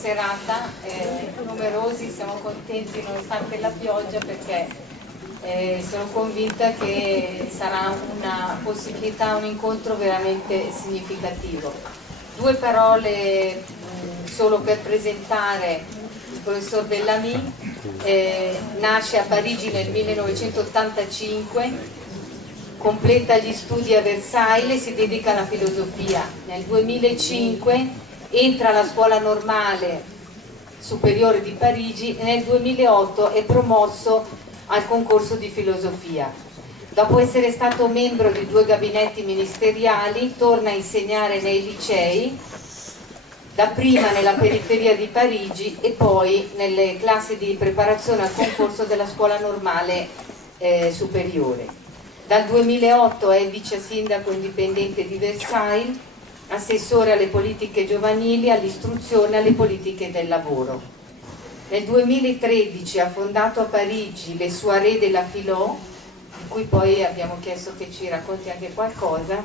serata, numerosi, siamo contenti nonostante la pioggia perché sono convinta che sarà una possibilità, un incontro veramente significativo. Due parole solo per presentare il professor Bellamy. Nasce a Parigi nel 1985, completa gli studi a Versailles e si dedica alla filosofia. Nel 2005 entra alla Scuola Normale Superiore di Parigi e nel 2008 è promosso al concorso di filosofia. Dopo essere stato membro di 2 gabinetti ministeriali, torna a insegnare nei licei, dapprima nella periferia di Parigi e poi nelle classi di preparazione al concorso della Scuola Normale Superiore. Dal 2008 è vice sindaco indipendente di Versailles, assessore alle politiche giovanili, all'istruzione e alle politiche del lavoro. Nel 2013 ha fondato a Parigi le Soirée de la Philo, di cui poi abbiamo chiesto che ci racconti anche qualcosa,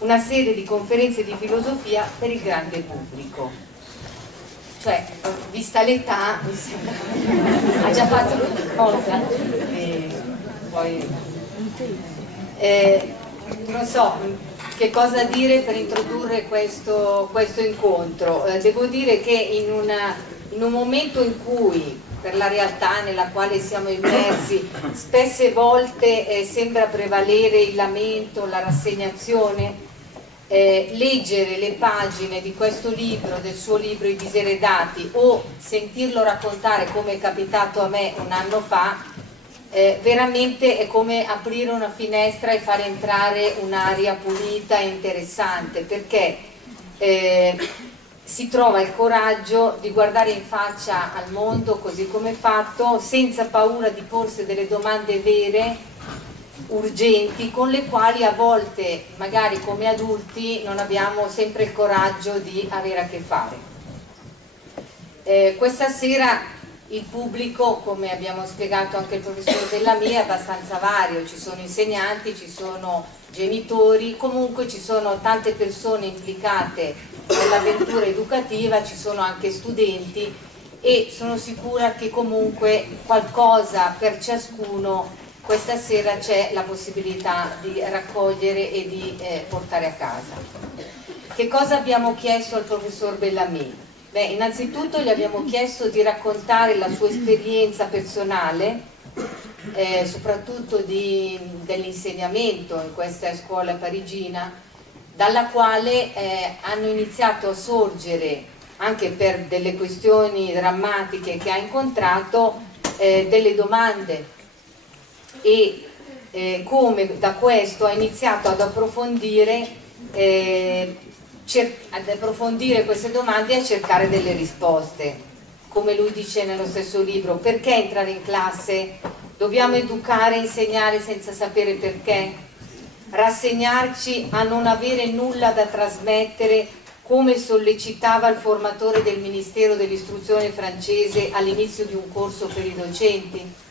una serie di conferenze di filosofia per il grande pubblico. Cioè, vista l'età, mi sembra ha già fatto qualcosa. Poi, non so che cosa dire per introdurre questo incontro. Devo dire che in un momento in cui, per la realtà nella quale siamo immersi, spesse volte sembra prevalere il lamento, la rassegnazione, leggere le pagine di questo libro, del suo libro I diseredati, o sentirlo raccontare come è capitato a me un anno fa, veramente è come aprire una finestra e far entrare un'aria pulita e interessante, perché si trova il coraggio di guardare in faccia al mondo così come è fatto, senza paura di porsi delle domande vere, urgenti, con le quali a volte, magari come adulti, non abbiamo sempre il coraggio di avere a che fare. Questa sera il pubblico, come abbiamo spiegato anche il professor Bellamy, è abbastanza vario, ci sono insegnanti, ci sono genitori, comunque ci sono tante persone implicate nell'avventura educativa, ci sono anche studenti e sono sicura che comunque qualcosa per ciascuno questa sera c'è la possibilità di raccogliere e di portare a casa. Che cosa abbiamo chiesto al professor Bellamy? Beh, innanzitutto gli abbiamo chiesto di raccontare la sua esperienza personale, soprattutto dell'insegnamento in questa scuola parigina, dalla quale hanno iniziato a sorgere, anche per delle questioni drammatiche che ha incontrato, delle domande e come da questo ha iniziato ad approfondire queste domande e a cercare delle risposte. Come lui dice nello stesso libro, perché entrare in classe? Dobbiamo educare e insegnare senza sapere perché? Rassegnarci a non avere nulla da trasmettere, come sollecitava il formatore del Ministero dell'Istruzione francese all'inizio di un corso per i docenti?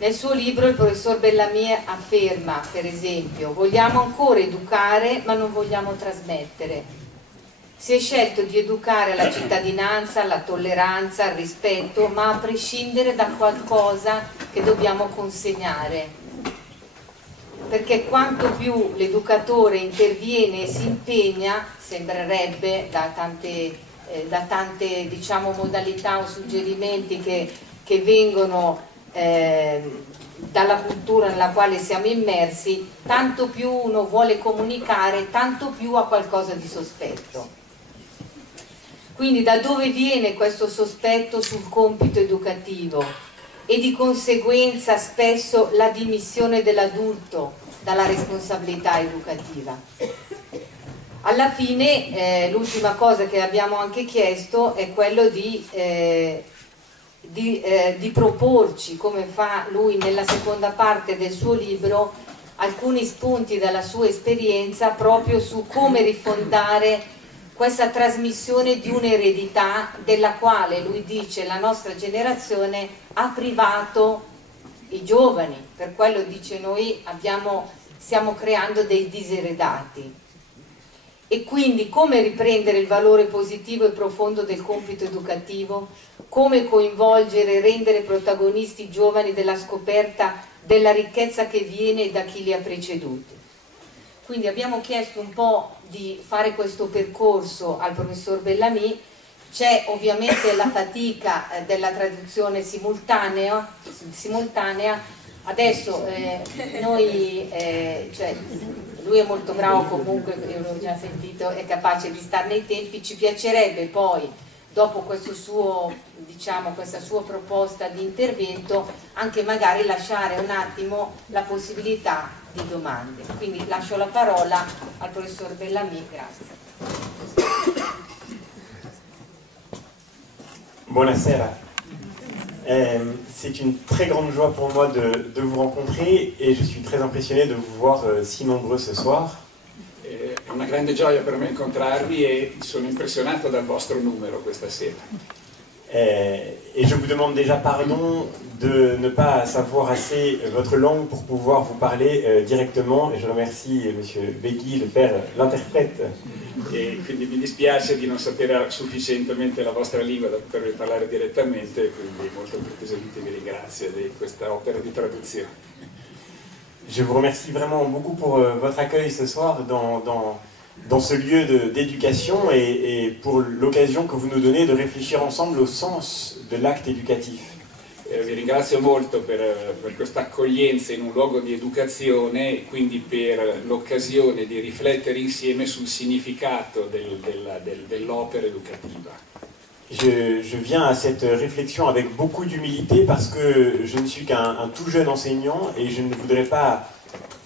Nel suo libro il professor Bellamy afferma, per esempio, vogliamo ancora educare ma non vogliamo trasmettere. Si è scelto di educare alla cittadinanza, alla tolleranza, al rispetto, ma a prescindere da qualcosa che dobbiamo consegnare. Perché quanto più l'educatore interviene e si impegna, sembrerebbe da tante diciamo, modalità o suggerimenti che vengono dalla cultura nella quale siamo immersi, tanto più uno vuole comunicare, tanto più ha qualcosa di sospetto. Quindi da dove viene questo sospetto sul compito educativo e di conseguenza spesso la dimissione dell'adulto dalla responsabilità educativa? Alla fine l'ultima cosa che abbiamo anche chiesto è quello di proporci, come fa lui nella seconda parte del suo libro, alcuni spunti dalla sua esperienza proprio su come rifondare questa trasmissione di un'eredità della quale, lui dice, la nostra generazione ha privato i giovani. Per quello, dice, noi stiamo creando dei diseredati. E quindi come riprendere il valore positivo e profondo del compito educativo, come coinvolgere e rendere protagonisti i giovani della scoperta della ricchezza che viene da chi li ha preceduti. Quindi abbiamo chiesto un po' di fare questo percorso al professor Bellamy. C'è ovviamente la fatica della traduzione simultanea. Adesso cioè, lui è molto bravo comunque, io l'ho già sentito, è capace di stare nei tempi. Ci piacerebbe poi, dopo questo suo, diciamo, questa sua proposta di intervento, anche magari lasciare un attimo la possibilità di domande. Quindi lascio la parola al professor Bellamy, grazie. Buonasera. C'est une très grande joie pour moi de vous rencontrer et je suis très impressionné de vous voir si nombreux ce soir. È una grande gioia per me incontrarvi e sono impressionato dal vostro numero questa sera. Et je vous demande déjà pardon de ne pas savoir assez votre langue pour pouvoir vous parler directement, et je remercie M. Beghi de faire l'interprète. E quindi mi dispiace di non sapere sufficientemente la vostra lingua da potervi parlare direttamente, quindi molto cortesemente vi ringrazio di questa opera di traduzione. Je vous remercie vraiment beaucoup pour votre accueil ce soir dans ce lieu d'éducation et pour l'occasion que vous nous donnez de réfléchir ensemble au sens de l'acte éducatif. Vi ringrazio molto per questa accoglienza in un luogo di educazione e quindi per l'occasione di riflettere insieme sul significato dell'opera educativa. Je viens à cette réflexion avec beaucoup d'humilité parce que je ne suis qu'un tout jeune enseignant et je ne voudrais pas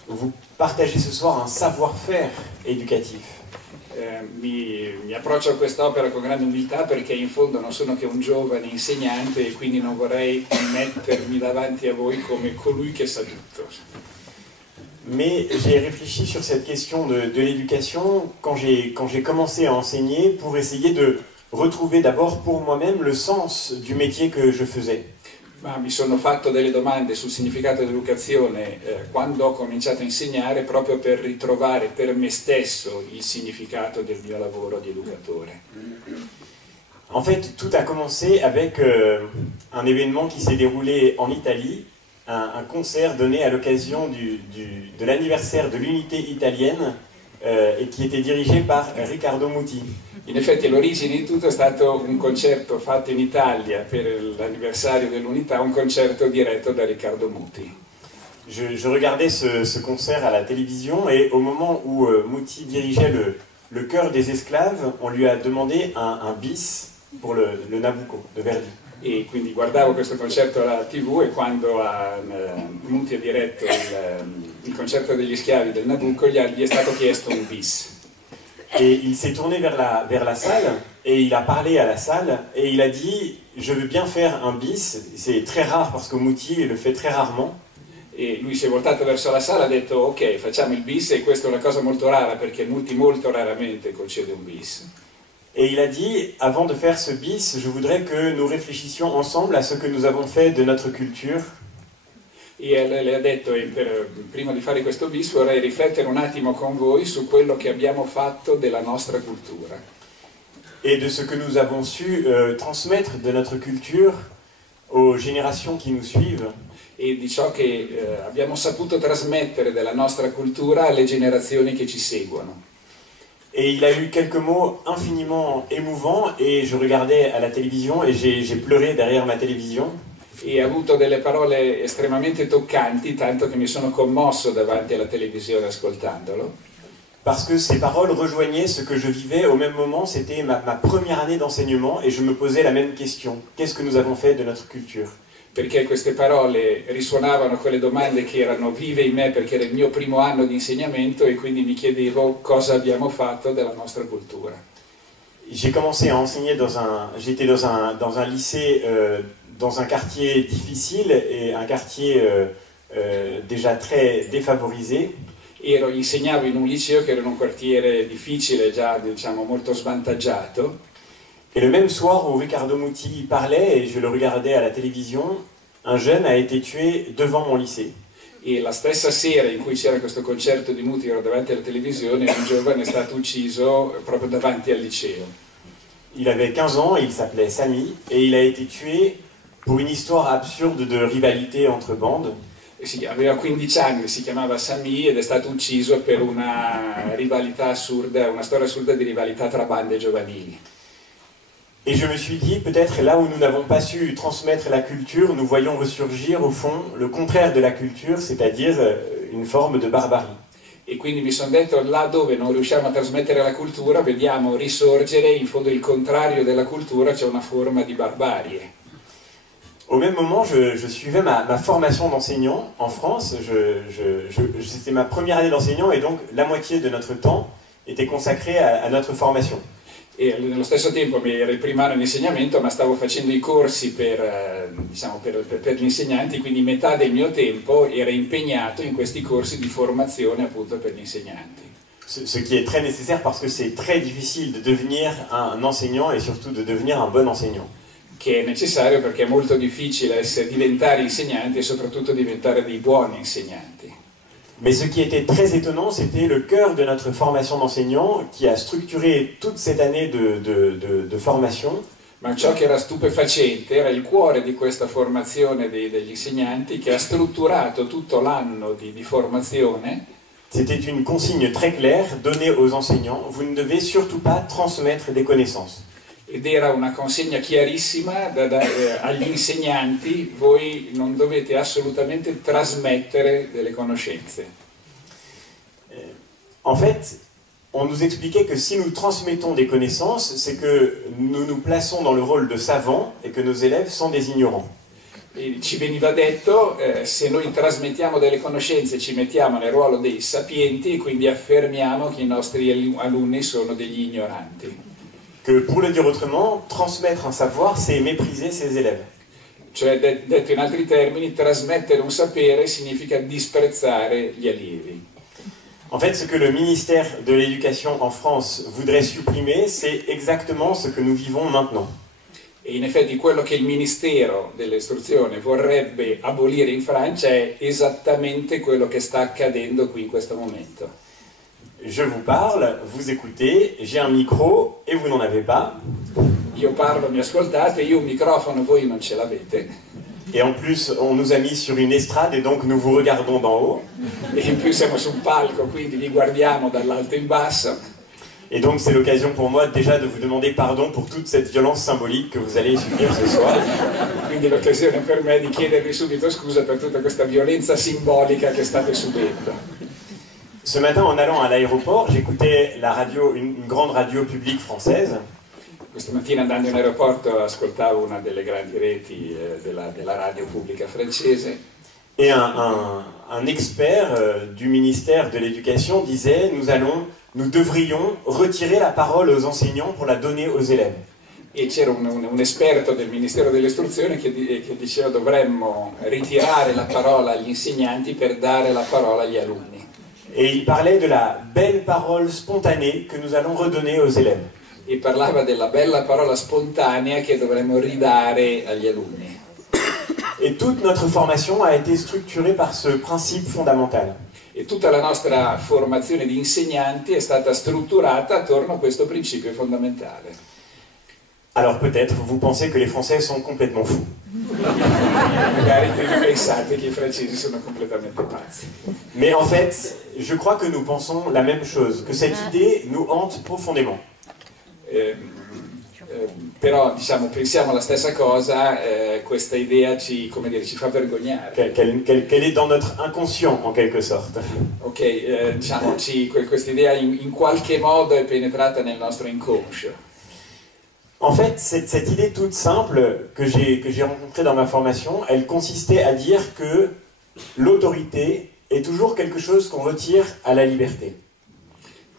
vous partager ce soir un savoir-faire éducatif. Mi approccio a quest'opera con grande umiltà perché in fondo non sono che un giovane insegnante e quindi non vorrei mettermi davanti a voi come colui che sa tutto. Mais j'ai réfléchi sur cette question de l'éducation quand j'ai commencé à enseigner pour essayer de retrouver d'abord pour moi-même le sens du métier que je faisais. Ma mi sono fatto delle domande sul significato dell'educazione quando ho cominciato a insegnare proprio per ritrovare per me stesso il significato del mio lavoro di educatore. En fait, tout a commencé avec un événement qui s'est déroulé en Italie, un concert donné à l'occasion de l'anniversaire de l'unité italienne et qui était dirigé par Riccardo Muti. In effetti l'origine di tutto è stato un concerto fatto in Italia per l'anniversario dell'unità, un concerto diretto da Riccardo Muti. Je regardais ce concert à la télévision et au moment où Muti dirigeait le chœur des esclaves, on lui a demandé un bis pour le Nabucco de Verdi. E quindi guardavo questo concerto alla TV e quando Muti ha diretto il concerto degli schiavi del Nabucco gli è stato chiesto un bis. Et il s'est tourné vers la salle et il a parlé à la salle et il a dit « Je veux bien faire un bis ». C'est très rare parce que Muti le fait très rarement. E lui si è voltato verso la sala e ha detto ok, facciamo il bis, e questa è una cosa molto rara perché Muti molto raramente concede un bis. Et il a dit, avant de faire ce bis, je voudrais que nous réfléchissions ensemble à ce que nous avons fait de notre culture. E le ha detto, prima di fare questo bis vorrei riflettere un attimo con voi su quello che abbiamo fatto della nostra cultura. Et de ce que nous avons su transmettre de notre culture aux générations qui nous suivent. E di ciò che abbiamo saputo trasmettere della nostra cultura alle generazioni che ci seguono. Et il a eu quelques mots infiniment émouvants et je regardais à la télévision et j'ai pleuré derrière ma télévision. E ha avuto delle parole estremamente toccanti, tanto che mi sono commosso davanti alla televisione ascoltandolo. Parce que ces paroles rejoignaient ce que je vivais au même moment, c'était ma première année d'enseignement et je me posais la même question. Qu'est-ce que nous avons fait de notre culture? Perché queste parole risuonavano quelle domande che erano vive in me perché era il mio primo anno di insegnamento e quindi mi chiedevo cosa abbiamo fatto della nostra cultura. J'ai commencé à enseigner j'étais dans un lycée, dans un quartier difficile et un quartier déjà très défavorisé. Insegnavo in un liceo che era in un quartiere difficile, già diciamo molto svantaggiato. Et le même soir où Riccardo Muti parlait et je le regardais à la télévision, un jeune a été tué devant mon lycée. E la stessa sera in cui c'era questo concerto di Mutiaro davanti alla televisione, un giovane è stato ucciso proprio davanti al liceo. Il avait 15 ans, il s'appelait Sami, et il a été tué pour une histoire absurde de rivalité entre bandes. Aveva 15 anni, si chiamava Sami ed è stato ucciso per una rivalità assurda, una storia assurda di rivalità tra bande giovanili. Et je me suis dit, peut-être là où nous n'avons pas su transmettre la culture, nous voyons ressurgir au fond le contraire de la culture, c'est-à-dire une forme de barbarie. E quindi mi sono detto, là dove non riusciamo a trasmettere la cultura, vediamo risorgere in fondo il contrario della cultura, c'è una forma di barbarie. Au même moment, je suivais ma formation d'enseignant en France. C'était ma première année d'enseignant et donc la moitié de notre temps était consacré à notre formation. E nello stesso tempo era il primo anno di insegnamento, ma stavo facendo i corsi per gli insegnanti, quindi metà del mio tempo era impegnato in questi corsi di formazione appunto per gli insegnanti. Ce qui est très nécessaire parce que c'est très difficile de devenir un enseignant et surtout de devenir un bon enseignant. Che è necessario perché è molto difficile diventare insegnanti e soprattutto diventare dei buoni insegnanti. Mais ce qui était très étonnant, c'était le cœur de notre formation d'enseignant qui a structuré toute cette année de formation. Ma ciò che era stupefacente era il cuore di questa formazione degli insegnanti che ha strutturato tutto l'anno di formazione. C'était une consigne très claire donnée aux enseignants, vous ne devez surtout pas transmettre des connaissances. Ed era una consegna chiarissima agli insegnanti, voi non dovete assolutamente trasmettere delle conoscenze. En fait, on nous expliquait que si nous transmettons des connaissances, c'est que nous nous plaçons dans le rôle de savants et que nos élèves sont des ignorants. E ci veniva detto, se noi trasmettiamo delle conoscenze ci mettiamo nel ruolo dei sapienti e quindi affermiamo che i nostri alunni sono degli ignoranti. Que pour le dire autrement, transmettre un savoir, c'est mépriser ses élèves. Cioè, detto in altri termini, trasmettere un sapere significa disprezzare gli allievi. En fait, ce que le ministère de l'Éducation en France voudrait supprimer, c'est exactement ce que nous vivons maintenant. E in effetti quello che il Ministero dell'Istruzione vorrebbe abolire in Francia è esattamente quello che sta accadendo qui in questo momento. Je vous parle, vous écoutez, j'ai un micro et vous n'en avez pas. Io parlo, mi ascoltate, io un microfono, voi non ce l'avete. Et en plus, on nous a mis sur une estrade et donc nous vous regardons d'en haut. E in più siamo su un palco, quindi vi guardiamo dall'alto in basso. Et donc c'est l'occasion pour moi déjà de vous demander pardon pour toute cette violence symbolique que vous allez subir ce soir. Quindi l'occasione per me di chiedervi subito scusa per tutta questa violenza simbolica che state subendo. Ce matin, en allant à l'aéroport, j'écoutais la radio, une grande radio publique française. Questa mattina andando in aeroporto ascoltavo una delle grandi reti della radio pubblica francese. Et un expert du ministère de l'Éducation disait nous devrions retirer la parole aux enseignants pour la donner aux élèves. E c'era un esperto del Ministero dell'Istruzione che diceva dovremmo ritirare la parola agli insegnanti per dare la parola agli alunni. Et il parlait de la belle parole spontanée que nous allons redonner aux élèves. E parlava della bella parola spontanea che dovremmo ridare agli alunni. Et toute notre formation a été structurée par ce principe fondamental. E tutta la nostra formazione di insegnanti è stata strutturata attorno a questo principio fondamentale. Alors peut-être vous pensez que les Français sont complètement fous. Magari pensate che i francesi sono completamente pazzi. Mais en fait, je crois que nous pensons la même chose, que cette idée nous hante profondément. Però diciamo, pensiamo la stessa cosa, questa idea ci fa vergognare. Qu'elle est dans notre inconscient en quelque sorte. Ok, diciamo, questa idea in qualche modo è penetrata nel nostro inconscio. En fait, cette idée toute simple que j'ai rencontrée dans ma formation, elle consistait à dire que l'autorité est toujours quelque chose qu'on retire à la liberté.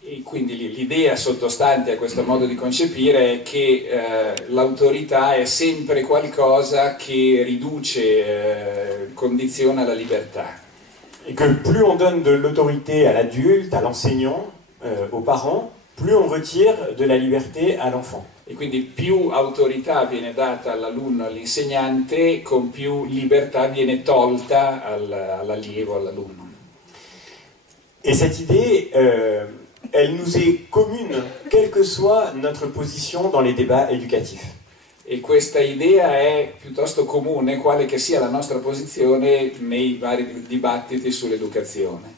E quindi l'idea sottostante a questo modo di concepire è che l'autorità è sempre qualcosa che riduce, condiziona la libertà. Et que plus on donne de l'autorité à l'adulte, à l'enseignant, aux parents, plus on retire de la liberté à l'enfant. E quindi più autorità viene data all'alunno, all'insegnante, con più libertà viene tolta all'allievo, all'alunno. Et cette idée, elle nous est commune, quelle que soit notre position dans les débats éducatifs. E questa idea è piuttosto comune, quale che sia la nostra posizione nei vari dibattiti sull'educazione.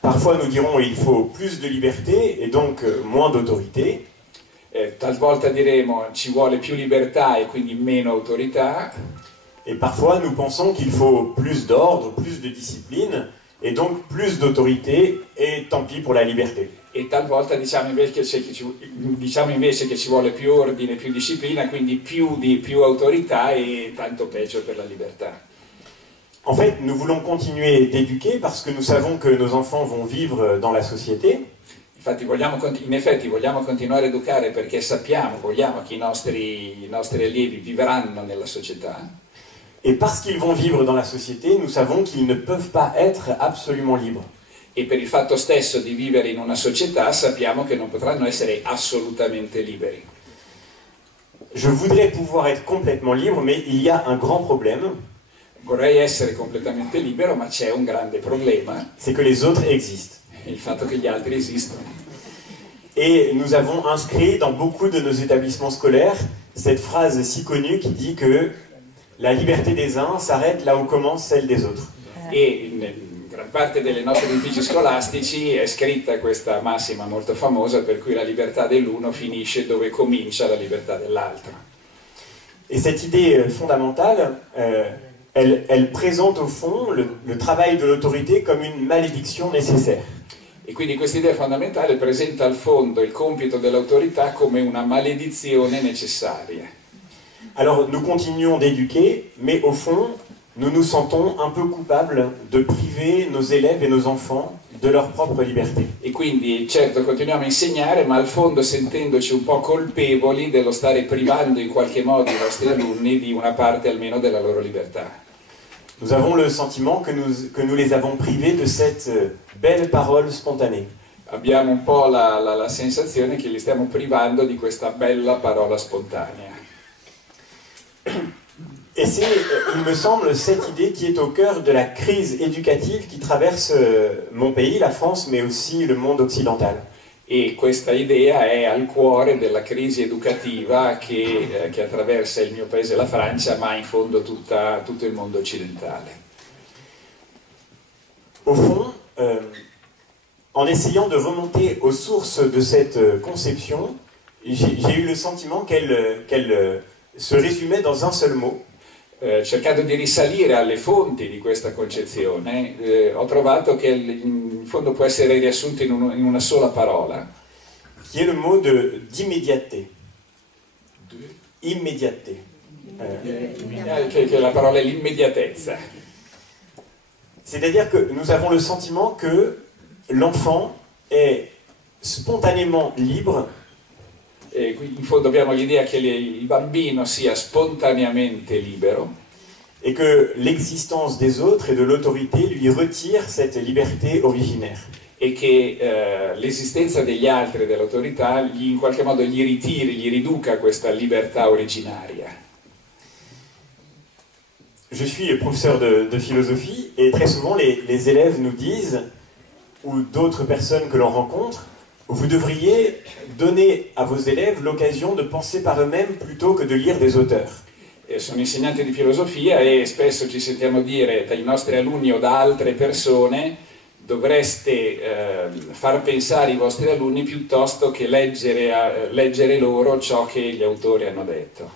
Parfois nous dirons il faut plus de liberté et donc moins d'autorité. Talvolta diremo ci vuole più libertà e quindi meno autorità. Et parfois nous pensons qu'il faut plus d'ordre, plus de discipline et donc plus d'autorité et tant pis pour la liberté. E talvolta diciamo invece che ci vuole più ordine, più disciplina, quindi più autorità e tanto peggio per la libertà. En fait, nous voulons continuer d'éduquer parce que nous savons que nos enfants vont vivre dans la société. Infatti in effetti vogliamo continuare a educare perché vogliamo che i nostri allievi vivranno nella società. Et parce qu'ils vont vivre dans la société, nous savons qu'ils ne peuvent pas être absolument libres. E per il fatto stesso di vivere in una società sappiamo che non potranno essere assolutamente liberi. Je voudrais pouvoir être complètement libre, mais il y a un grand problème. Vorrei essere completamente libero, ma c'è un grande problema. C'est que les autres existent. Il fatto che gli altri esistono. Et nous avons inscrit dans beaucoup de nos établissements scolaires cette phrase si connue qui dit que la liberté des uns s'arrête là où commence celle des autres. E in gran parte dei nostri edifici scolastici è scritta questa massima molto famosa per cui la libertà dell'uno finisce dove comincia la libertà dell'altro. Et cette idée fondamentale, elle présente au fond le travail de l'autorité comme une malédiction nécessaire. E quindi questa idea fondamentale presenta al fondo il compito dell'autorità come una maledizione necessaria. Alors nous continuons d'éduquer, mais au fond, nous nous sentons un peu coupables de priver nos élèves et nos enfants de leur propre liberté. E quindi certo continuiamo a insegnare, ma al fondo sentendoci un po' colpevoli dello stare privando in qualche modo i nostri alunni di una parte almeno della loro libertà. Nous avons le sentiment que nous les avons privés de cette belle parole spontanée. Abbiamo un po' la sensazione che li stiamo privando di questa bella parola spontanea. Et c'est, il me semble, cette idée qui est au cœur de la crise éducative qui traverse mon pays, la France, mais aussi le monde occidental. E questa idea è al cuore della crisi educativa che attraversa il mio paese, la Francia, ma in fondo tutto il mondo occidentale. Au fond, en essayant de remonter aux sources de cette conception, j'ai eu le sentiment qu'elle se résumait dans un seul mot. Cercando di risalire alle fonti di questa concezione, ho trovato che in fondo può essere riassunto in una sola parola. Qui est le mot d'immédiateté. Immédiateté. Che la parola è l'immediatezza. C'est-à-dire que nous avons le sentiment que l'enfant est spontanément libre. In fondo abbiamo l'idea che il bambino sia spontaneamente libero et que l'existence des autres et de l'autorité lui retire cette liberté originaire. E che l'esistenza degli altri e dell'autorità in qualche modo gli riduca questa libertà originaria. Je suis professeur de philosophie et très souvent les élèves nous disent, ou d'autres personnes que l'on rencontre, vous devriez donner à vos élèves l'occasion de penser par eux-mêmes plutôt que de lire des auteurs. Sono insegnante di filosofia e spesso ci sentiamo dire dai nostri alunni o da altre persone dovreste far pensare i vostri alunni piuttosto che leggere loro ciò che gli autori hanno detto.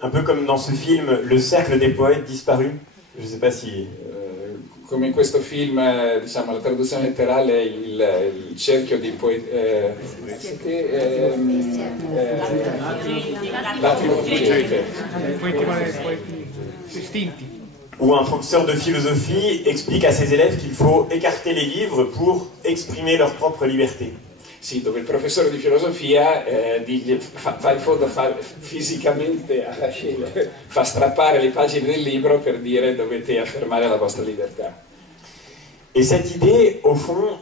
Un peu comme dans ce film Le cercle des poètes disparus. Je ne sais pas si... Come in questo film, diciamo, la traduzione letterale è il cerchio dei poeti... Où un professeur de philosophie explique à ses élèves qu'il faut écarter les livres pour exprimer leur propre liberté. Sì, dove il professore di filosofia fa in fondo fisicamente fa strappare le pagine del libro per dire dovete affermare la vostra libertà. Et cette idée, au fond,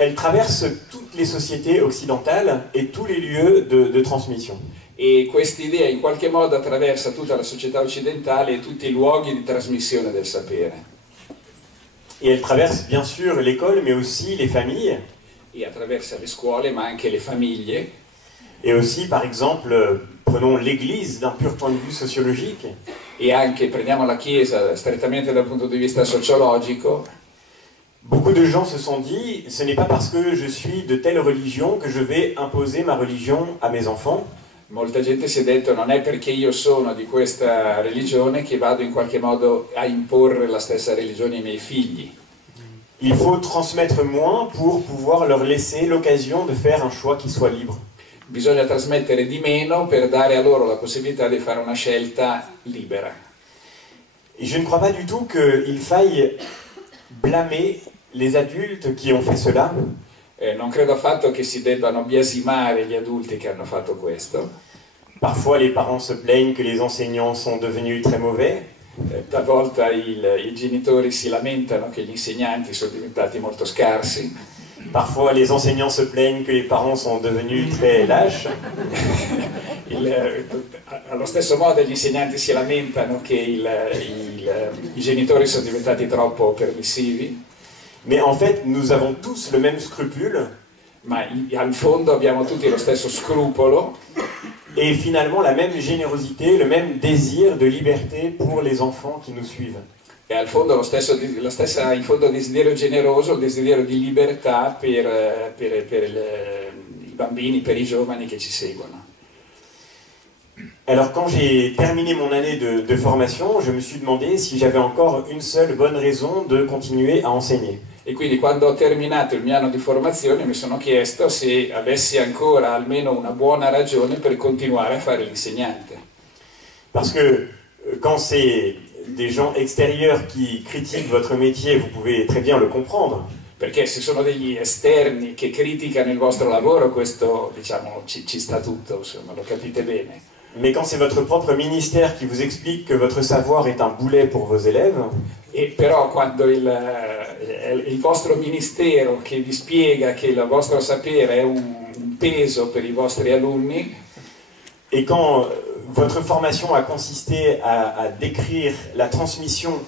elle traverse toutes les sociétés occidentales et tous les lieux de transmission. E quest'idea in qualche modo attraversa tutta la società occidentale e tutti i luoghi di trasmissione del sapere. Et elle traverse bien sûr l'école, mais aussi les familles. E attraversa le scuole, ma anche le famiglie. Et aussi, par exemple, prenons l'Église d'un pur point de vue sociologique. E anche, prendiamo la Chiesa strettamente dal punto di vista sociologico. Beaucoup de gens se sont dit, ce n'est pas parce que je suis de telle religion que je vais imposer ma religion à mes enfants. Molta gente si è detto non è perché io sono di questa religione che vado in qualche modo a imporre la stessa religione ai miei figli. Il faut transmettre moins pour pouvoir leur laisser l'occasion de faire un choix qui soit libre. Bisogna trasmettere di meno per dare a loro la possibilità di fare una scelta libera. Et je ne crois pas du tout qu'il faille blâmer les adultes qui ont fait cela. Non credo affatto che si debbano biasimare gli adulti che hanno fatto questo. Parfois les parents se plaignent que les enseignants sont devenus très mauvais. Talvolta i genitori si lamentano che gli insegnanti sono diventati molto scarsi. Parfois les enseignants se plaignent que les parents sont devenus très lâches. Allo stesso modo gli insegnanti si lamentano che i genitori sono diventati troppo permissivi. Mais en fait, nous avons tous le même scrupule. Ma al fondo abbiamo tutti lo stesso scrupolo. Et finalement la même générosité, le même désir de liberté pour les enfants qui nous suivent. E al fondo lo stesso in fondo desiderio generoso, il desiderio di libertà per i bambini, per i giovani che ci seguono. Alors quand j'ai terminé mon année de formation, je me suis demandé si j'avais encore une seule bonne raison de continuer à enseigner. E quindi quando ho terminato il mio anno di formazione mi sono chiesto se avessi ancora almeno una buona ragione per continuare a fare l'insegnante. Parce que quand c'est des gens extérieurs qui critiquent votre métier, vous pouvez très bien le comprendre. Perché se sono degli esterni che criticano il vostro lavoro, questo diciamo ci sta tutto, insomma, lo capite bene. Mais quand c'est votre propre ministère qui vous explique que votre savoir est un boulet pour vos élèves, e però quando il vostro ministero che vi spiega che il vostro sapere è un peso per i vostri alunni, et quand votre formation a consisté à décrire la transmission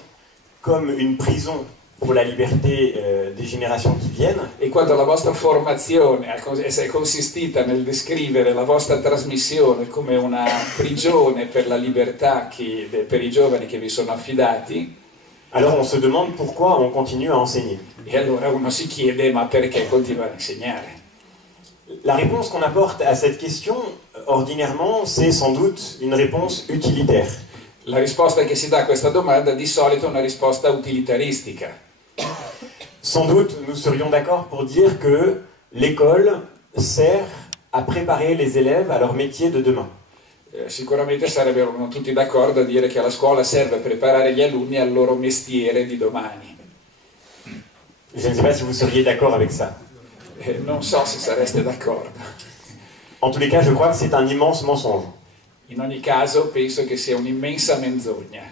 comme une prison pour la liberté des générations qui viennent, e quando la vostra formazione è consistita nel descrivere la vostra trasmissione come una prigione per la libertà per i giovani che vi sono affidati, alors on se demande pourquoi on continue à enseigner. E allora uno si chiede ma perché continuare a insegnare? La réponse qu'on apporte à cette question, ordinairement, c'est sans doute une réponse utilitaire. La risposta che si dà a questa domanda di solito è una risposta utilitaristica. Sans doute, nous serions d'accord pour dire que l'école sert à préparer les élèves à leur métier de demain. Sicuramente sarebbero tutti d'accordo a dire che la scuola serve a preparare gli alunni al loro mestiere di domani. Je ne sais pas si vous seriez d'accord avec ça. Non so se sareste d'accordo. En tous les cas, je crois que c'est un immense mensonge. In ogni caso penso che sia un'immensa menzogna.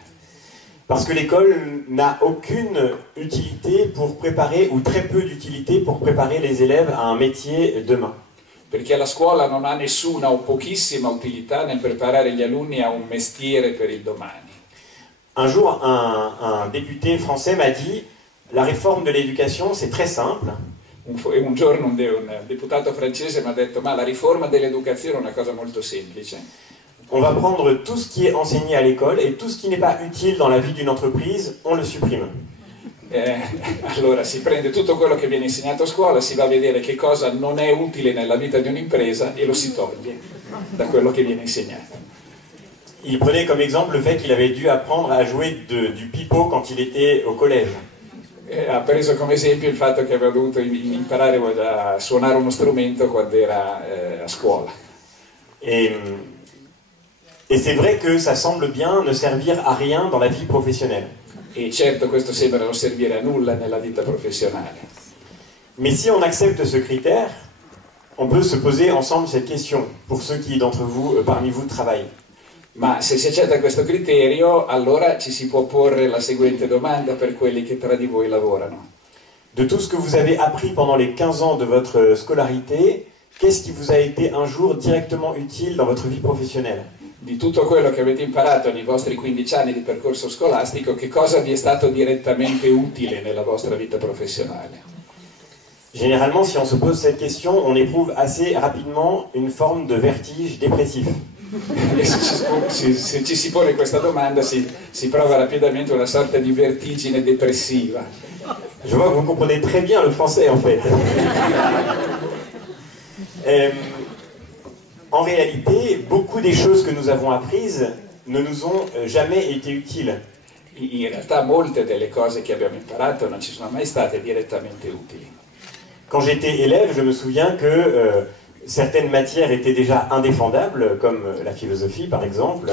Parce que l'école n'a aucune utilité pour préparer, ou très peu d'utilité pour préparer les élèves à un métier demain. Perché la scuola non ha nessuna o pochissima utilità nel preparare gli alunni a un mestiere per il domani. Un jour, un député français m'a dit « La réforme de l'éducation, c'est très simple. » Un giorno un deputato francese mi ha detto ma la riforma dell'educazione è una cosa molto semplice. On va prendre tout ce qui est enseigné à l'école et tout ce qui n'est pas utile dans la vie d'une entreprise, on le supprime. Allora si prende tutto quello che viene insegnato a scuola, si va a vedere che cosa non è utile nella vita di un'impresa e lo si toglie da quello che viene insegnato. Il prenait comme exemple le fait qu'il avait dû apprendre à jouer du pipeau quand il était au collège. Ha preso come esempio il fatto che aveva dovuto imparare a suonare uno strumento quando era a scuola. Et c'est vrai que ça semble bien ne servir à rien dans la vie professionnelle. E certo questo sembra non servire a nulla nella vita professionale. Mais si on accepte ce critère, on peut se poser ensemble cette question, pour ceux qui d'entre vous, parmi vous, travaillent. Ma se si accetta questo criterio, allora ci si può porre la seguente domanda per quelli che tra di voi lavorano. de tout ce que vous avez appris pendant les 15 ans de votre scolarité, qu'est-ce qui vous a été un jour directement utile dans votre vie professionnelle? Di tutto quello che avete imparato nei vostri 15 anni di percorso scolastico, che cosa vi è stato direttamente utile nella vostra vita professionale? Généralement, si on se pose cette question, on éprouve assez rapidement une forme de vertige dépressif. E se ci si pone questa domanda si prova rapidamente una sorta di vertigine depressiva. Je vois que vous comprenez très bien le français en fait. En réalité, beaucoup des choses que nous avons apprises ne nous ont jamais été utiles. In realtà molte delle cose che abbiamo imparato non ci sono mai state direttamente utili. Quand j'étais élève, je me souviens que certaines matières étaient déjà indéfendables, comme la philosophie par exemple.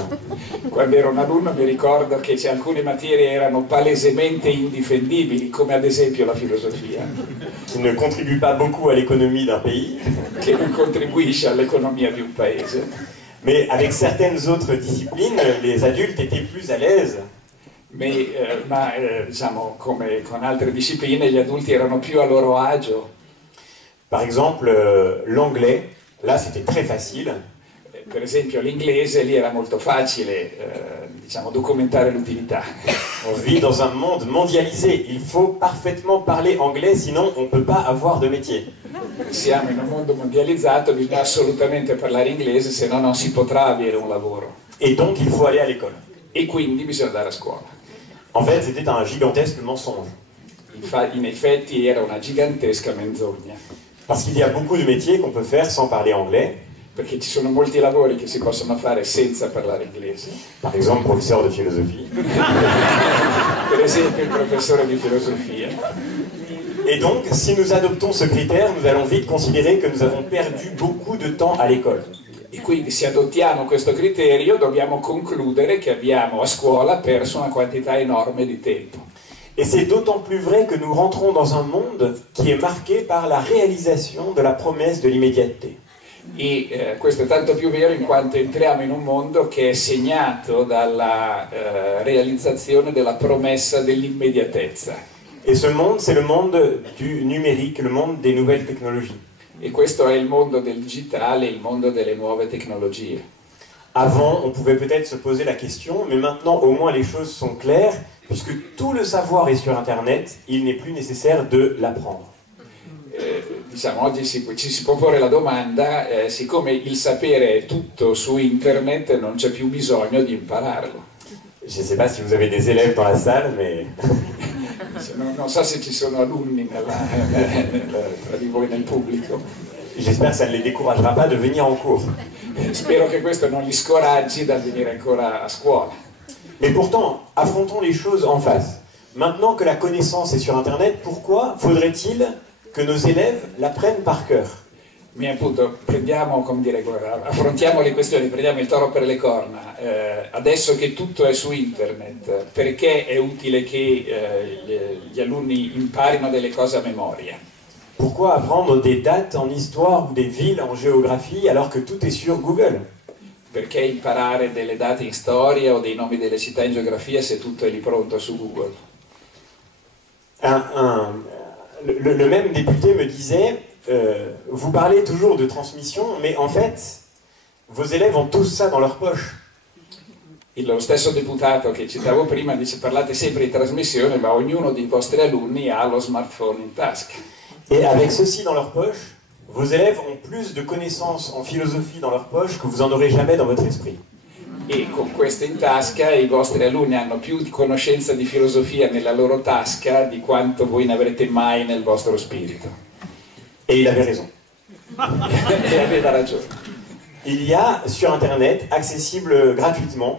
Quando ero un alunno mi ricordo che alcune materie erano palesemente indifendibili, come ad esempio la filosofia. Qui ne contribue pas beaucoup à l'économie d'un pays. Che non contribuisce all'economia di un paese. Mais avec certaines autres disciplines, les adultes étaient plus à l'aise. Diciamo, come con altre discipline, gli adulti erano più a loro agio. Par exemple, l'anglais, là c'était très facile. Per esempio l'inglese, lì era molto facile diciamo, documentare l'utilità. On vit dans un monde mondialisé, il faut parfaitement parler anglais, sinon on ne peut pas avoir de métier. Siamo in un mondo mondializzato, bisogna assolutamente parlare inglese, se no non si potrà avere un lavoro. Et donc il faut aller à l'école. E quindi bisogna andare a scuola. En fait, c'était un gigantesque mensonge. In effetti era una gigantesca menzogna. Parce qu'il y a beaucoup de métiers qu'on peut faire sans parler anglais. Perché ci sono molti lavori che si possono fare senza parlare inglese. Par exemple, professeur de philosophie. Per esempio il professore di filosofia. Et donc, si nous adoptons ce critère, nous allons vite considérer que nous avons perdu beaucoup de temps à l'école. E quindi se adottiamo questo criterio dobbiamo concludere che abbiamo a scuola perso una quantità enorme di tempo. Et c'est d'autant plus vrai que nous rentrons dans un monde qui est marqué par la réalisation de la promesse de l'immédiateté. E questo è tanto più vero in quanto entriamo in un mondo che è segnato dalla realizzazione della promessa dell'immediatezza. Et ce monde, c'est le monde du numérique, le monde des nouvelles technologies. E questo è il mondo del digitale, il mondo delle nuove tecnologie. Avant, on pouvait peut-être se poser la question, mais maintenant au moins les choses sont claires, puisque tout le savoir est sur Internet, il n'est plus nécessaire de l'apprendre. Diciamo, oggi ci si può porre la domanda, siccome il sapere è tutto su internet, non c'è più bisogno di impararlo. Je ne sais pas si vous avez des élèves dans la salle, mais... Non so se ci sono alunni tra di voi nel pubblico. J'espère que ça ne les découragera pas de venir en cours. Spero che questo non li scoraggi dal venire ancora a scuola. Mais pourtant, affrontons les choses en face. Maintenant que la connaissance est sur Internet, pourquoi faudrait-il que nos élèves l'apprennent par cœur? Mais appunto, affrontiamo le questioni, prendiamo il toro per le corna. Adesso che tutto è su internet, perché è utile che gli alunni imparino delle cose a memoria? Pourquoi apprendre des dates en histoire ou des villes en géographie alors que tout est sur Google? Perché imparare delle date in storia o dei nomi delle città in geografia se tutto è lì pronto su Google? Le même député me disait, vous parlez toujours de transmission, mais en fait, vos élèves ont tous ça dans leur poche. Lo stesso deputato che citavo prima dice, parlate sempre di trasmissione, ma ognuno dei vostri alunni ha lo smartphone in tasca. Et avec ceci dans leur poche, vos élèves ont plus de connaissances en philosophie dans leur poche que vous en aurez jamais dans votre esprit. E con questo in tasca i vostri alunni hanno più conoscenza di filosofia nella loro tasca di quanto voi ne avrete mai nel vostro spirito. Et il avait raison. E aveva ragione. Il y a sur Internet, accessible gratuitement,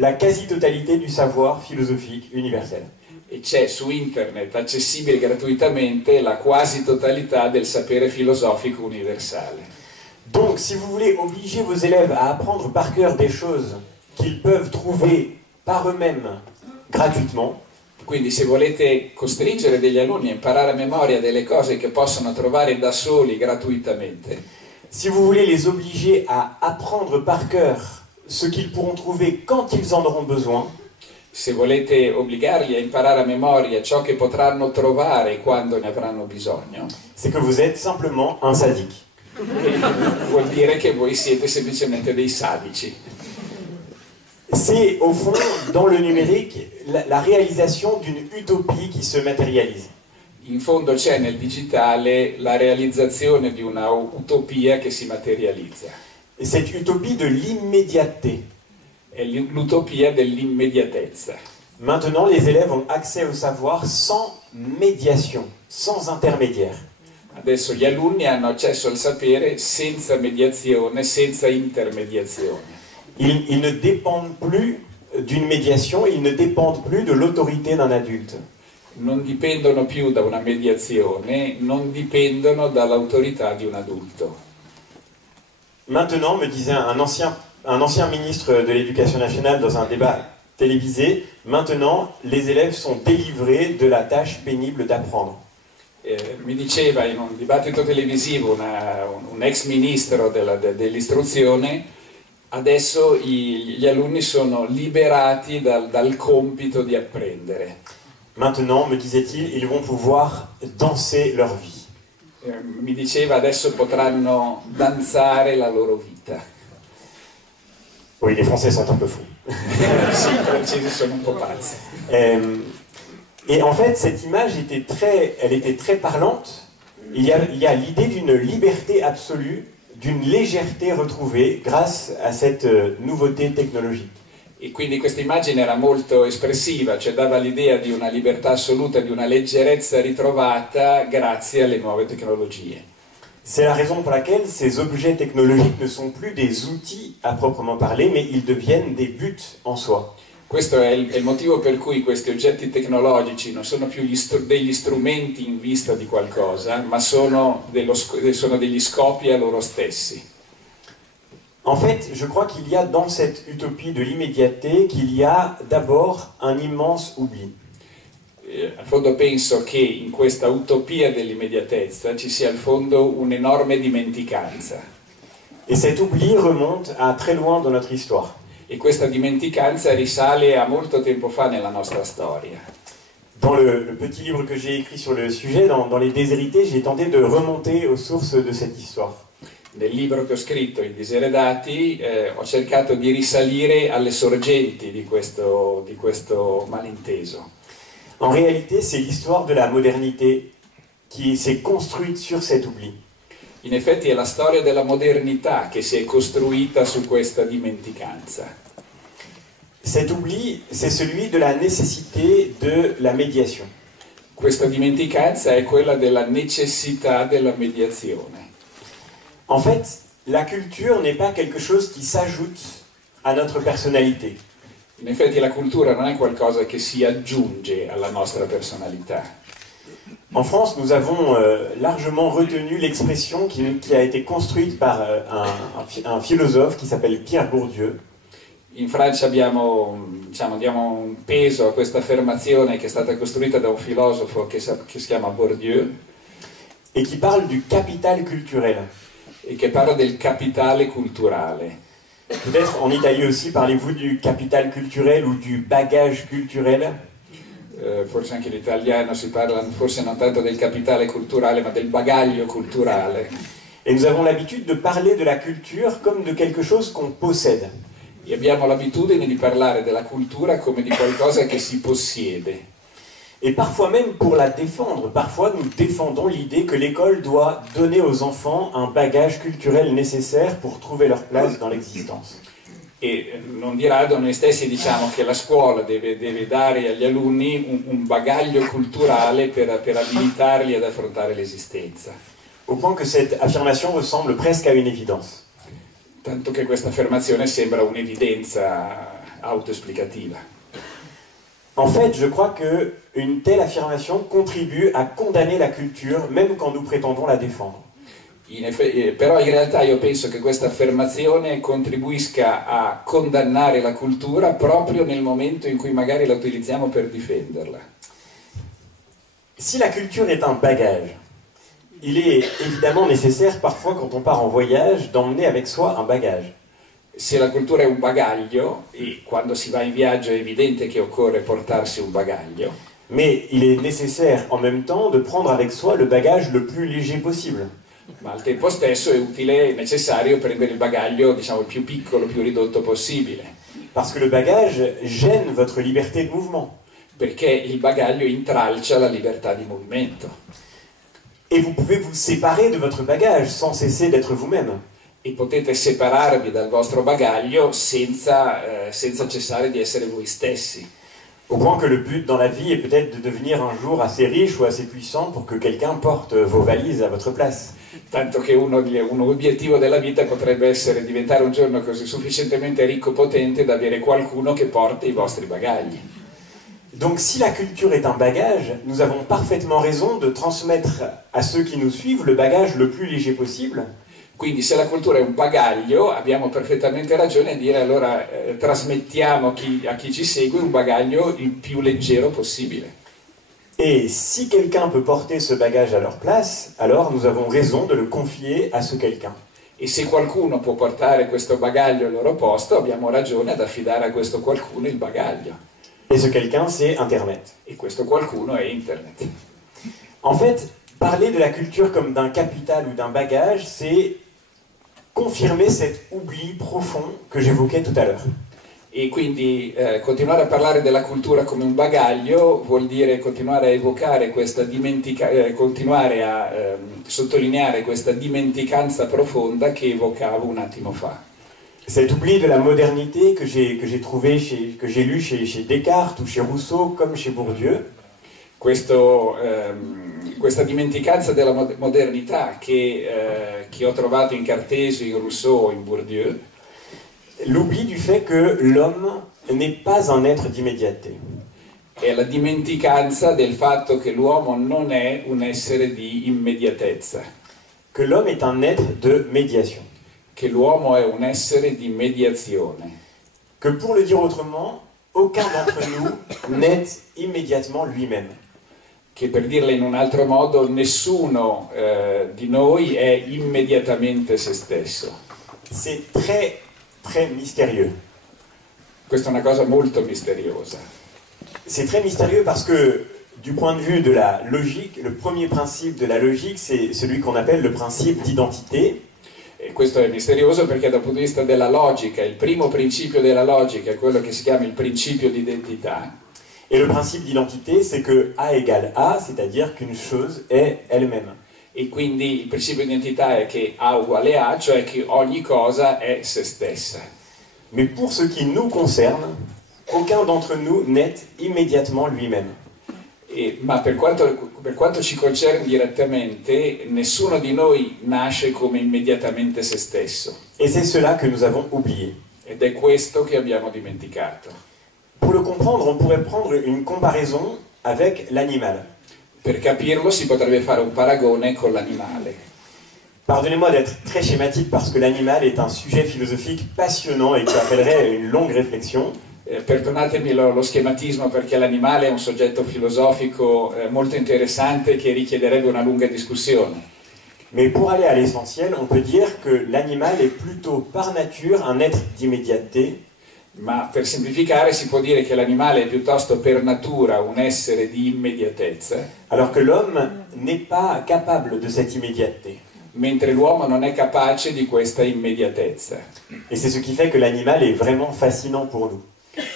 la quasi-totalité du savoir philosophique universel. E c'è su internet, accessibile gratuitamente, la quasi totalità del sapere filosofico universale. Donc, si vous voulez obliger vos élèves à apprendre par cœur des choses qu'ils peuvent trouver par eux-mêmes gratuitement, quindi se volete costringere degli alunni a imparare a memoria delle cose che possono trovare da soli gratuitamente, si vous voulez les obliger à apprendre par cœur ce qu'ils pourront trouver quand ils en auront besoin, Se volete obbligarli a imparare a memoria ciò che potranno trovare quando ne avranno bisogno, c'est que vous êtes simplement un sadique. vuol dire che voi siete semplicemente dei sadici. C'est au fond, dans le numérique, la réalisation d'une utopie qui se matérialise. In fondo c'è nel digitale la realizzazione di una utopia che si materializza. Et cette utopie de l'immédiateté. È l'utopia dell'immediatezza. Maintenant, les élèves ont accès au savoir sans médiation, sans intermédiaire. Adesso gli alunni hanno accesso al sapere senza mediazione, senza intermediazione. Ils ne dépendent plus d'une médiation, ils ne dépendent plus de l'autorité d'un adulte. Non dipendono più da una mediazione, non dipendono dall'autorità di un adulto. Maintenant, me disait un ancien ministre de l'Éducation nationale dans un débat télévisé, maintenant les élèves sont délivrés de la tâche pénible d'apprendre. Mi diceva in un dibattito televisivo un ex ministro dell'istruzione, adesso gli alunni sono liberati dal compito di apprendere. Maintenant, me disait-il, ils vont pouvoir danser leur vie. Mi diceva adesso potranno danzare la loro vita. Oui, les Français sont un peu fous. Sì, i francesi sono un po' pazzi. Et en fait, cette image elle était très parlante. Il y a l'idée d'une liberté absolue, d'une légèreté retrouvée grâce à cette nouveauté technologique. E quindi questa immagine era molto espressiva, cioè dava l'idea di una libertà assoluta, di una leggerezza ritrovata grazie alle nuove tecnologie. C'est la raison pour laquelle ces objets technologiques ne sont plus des outils à proprement parler, mais ils deviennent des buts en soi. Questo è il motivo per cui questi oggetti tecnologici non sono più degli strumenti in vista di qualcosa, ma sono degli scopi a loro stessi. En fait, je crois qu'il y a dans cette utopie de l'immédiateté, qu'il y a d'abord un immense oubli. Al fondo penso che in questa utopia dell'immediatezza ci sia al fondo un'enorme dimenticanza. Et cet oubli remonte à très loin dans notre histoire. E questa dimenticanza risale a molto tempo fa nella nostra storia. Dans le petit livre que j'ai écrit sur le sujet, dans Les Déshérités, j'ai tenté de remonter aux sources de cette histoire. Nel libro che ho scritto, I Diseredati, ho cercato di risalire alle sorgenti di questo malinteso. En réalité, c'est l'histoire de la modernité qui s'est construite sur cet oubli. In effetti è la storia della modernità che si è costruita su questa dimenticanza. Cet oubli, c'est celui de la nécessité de la médiation. Questa dimenticanza è quella della necessità della mediazione. En fait, la culture n'est pas quelque chose qui s'ajoute à notre personnalité. In effetti la cultura non è qualcosa che si aggiunge alla nostra personalità. En France, nous avons largement retenu l'expression qui a été construite par un philosophe qui s'appelle Pierre Bourdieu. In Francia diamo un peso a questa affermazione che è stata costruita da un filosofo che si chiama Bourdieu. Et qui parle du capital culturel. E che parla del capitale culturale. Peut-être en Italie aussi, parlez-vous du capital culturel ou du bagage culturel? Forse anche in italiano si parla forse non tanto del capitale culturale ma del bagaglio culturale. Et nous avons l'habitude de parler de la culture comme de quelque chose qu'on possède. E abbiamo l'abitudine di parlare della cultura come di qualcosa che si possiede. Et parfois même pour la défendre, parfois nous défendons l'idée que l'école doit donner aux enfants un bagage culturel nécessaire pour trouver leur place dans l'existence. E non di rado noi stessi diciamo che la scuola deve dare agli alunni un bagaglio culturale per abilitarli ad affrontare l'esistenza. Au point que cette affirmation ressemble presque à une évidence. Tanto che questa affermazione sembra un'evidenza autoesplicativa. En fait, je crois qu'une telle affirmation contribue à condamner la culture, même quand nous prétendons la défendre. Però in realtà io penso che questa affermazione contribuisca a condannare la cultura proprio nel momento in cui magari la utilizziamo per difenderla. Si la culture est un bagage, il est évidemment nécessaire parfois quand on part en voyage d'emmener avec soi un bagage. Se la cultura è un bagaglio, e quando si va in viaggio è evidente che occorre portarsi un bagaglio, mais il est nécessaire en même temps de prendre avec soi le bagage le plus léger possible. ma al tempo stesso è utile e necessario prendere il bagaglio, diciamo, il più piccolo, più ridotto possibile. Parce que le bagage gêne votre liberté de mouvement. Perché il bagaglio intralcia la libertà di movimento. Et vous pouvez vous séparer de votre bagage sans cesser d'être vous-même. E potete separarvi dal vostro bagaglio senza cessare di essere voi stessi. Au point que le but dans la vie est peut-être de devenir un jour assez riche ou assez puissant pour que quelqu'un porte vos valises à votre place. Tanto che un obiettivo della vita potrebbe essere diventare un giorno così sufficientemente ricco, potente, da avere qualcuno che porti i vostri bagagli. Donc si la culture est un bagage, nous avons parfaitement raison de transmettre à ceux qui nous suivent le bagage le plus léger possible. Quindi se la cultura è un bagaglio, abbiamo perfettamente ragione a dire allora trasmettiamo a chi ci segue un bagaglio il più leggero possibile. Et si quelqu'un peut porter ce bagage à leur place, alors nous avons raison de le confier à ce quelqu'un. E se qualcuno può portare questo bagaglio al loro posto, abbiamo ragione ad affidare a questo qualcuno il bagaglio. Et ce quelqu'un, c'est Internet. E questo qualcuno è Internet. En fait, parler de la culture comme d'un capital ou d'un bagage, c'est confirmer cet oubli profond que j'évoquais tout à l'heure. E quindi continuare a parlare della cultura come un bagaglio vuol dire continuare a evocare questa continuare a sottolineare questa dimenticanza profonda che evocavo un attimo fa. Cet oubli de la modernité que j'ai trouvé, que j'ai lu chez Descartes ou chez Rousseau, comme chez Bourdieu. Questa dimenticanza della modernità che ho trovato in Cartesio, in Rousseau, in Bourdieu. L'oubli du fait que l'homme n'est pas un être d'immédiateté. È la dimenticanza del fatto che l'uomo non è un essere di immediatezza. Que l'homme est un être de médiation. Che l'uomo è un essere di mediazione. Que pour le dire autrement, aucun d'entre nous n'est immédiatement lui-même. Che per dirla in un altro modo, nessuno di noi è immediatamente se stesso. C'est très, très mystérieux. Questa è una cosa molto misteriosa. C'est très mystérieux parce que, du point de vue de la logique, le premier principe de la logique, c'est celui qu'on appelle le principe d'identité. E questo è misterioso perché dal punto di vista della logica, il primo principio della logica è quello che si chiama il principio di identità. Et le principe d'identité, c'est que A égale A, c'est-à-dire qu'une chose est elle-même. E quindi il principio di identità è che A uguale A, cioè che ogni cosa è se stessa. Mais pour ce qui nous concerne, aucun d'entre nous n'est immédiatement lui-même. Ma per quanto ci concerne direttamente, nessuno di noi nasce come immediatamente se stesso. Et c'est cela que nous avons oublié. Ed è questo che abbiamo dimenticato. Pour le comprendre, on pourrait prendre une comparaison avec l'animal. Per capirlo si potrebbe fare un paragone con l'animale. Pardonnez-moi d'être très schématique parce que l'animal est un sujet philosophique passionnant et qui appellerait une longue réflexion. Perdonatemi lo schematismo perché l'animale è un soggetto filosofico molto interessante che richiederebbe una lunga discussione. Mais pour aller à l'essentiel, on peut dire que l'animal est plutôt par nature un être d'immédiateté. Ma per semplificare si può dire che l'animale è piuttosto per natura un essere di immediatezza. Alors que l'homme n'est pas capable de cette immédiateté. Mentre l'uomo non è capace di questa immediatezza. Et c'est ce qui fait que l'animal est vraiment fascinant pour nous.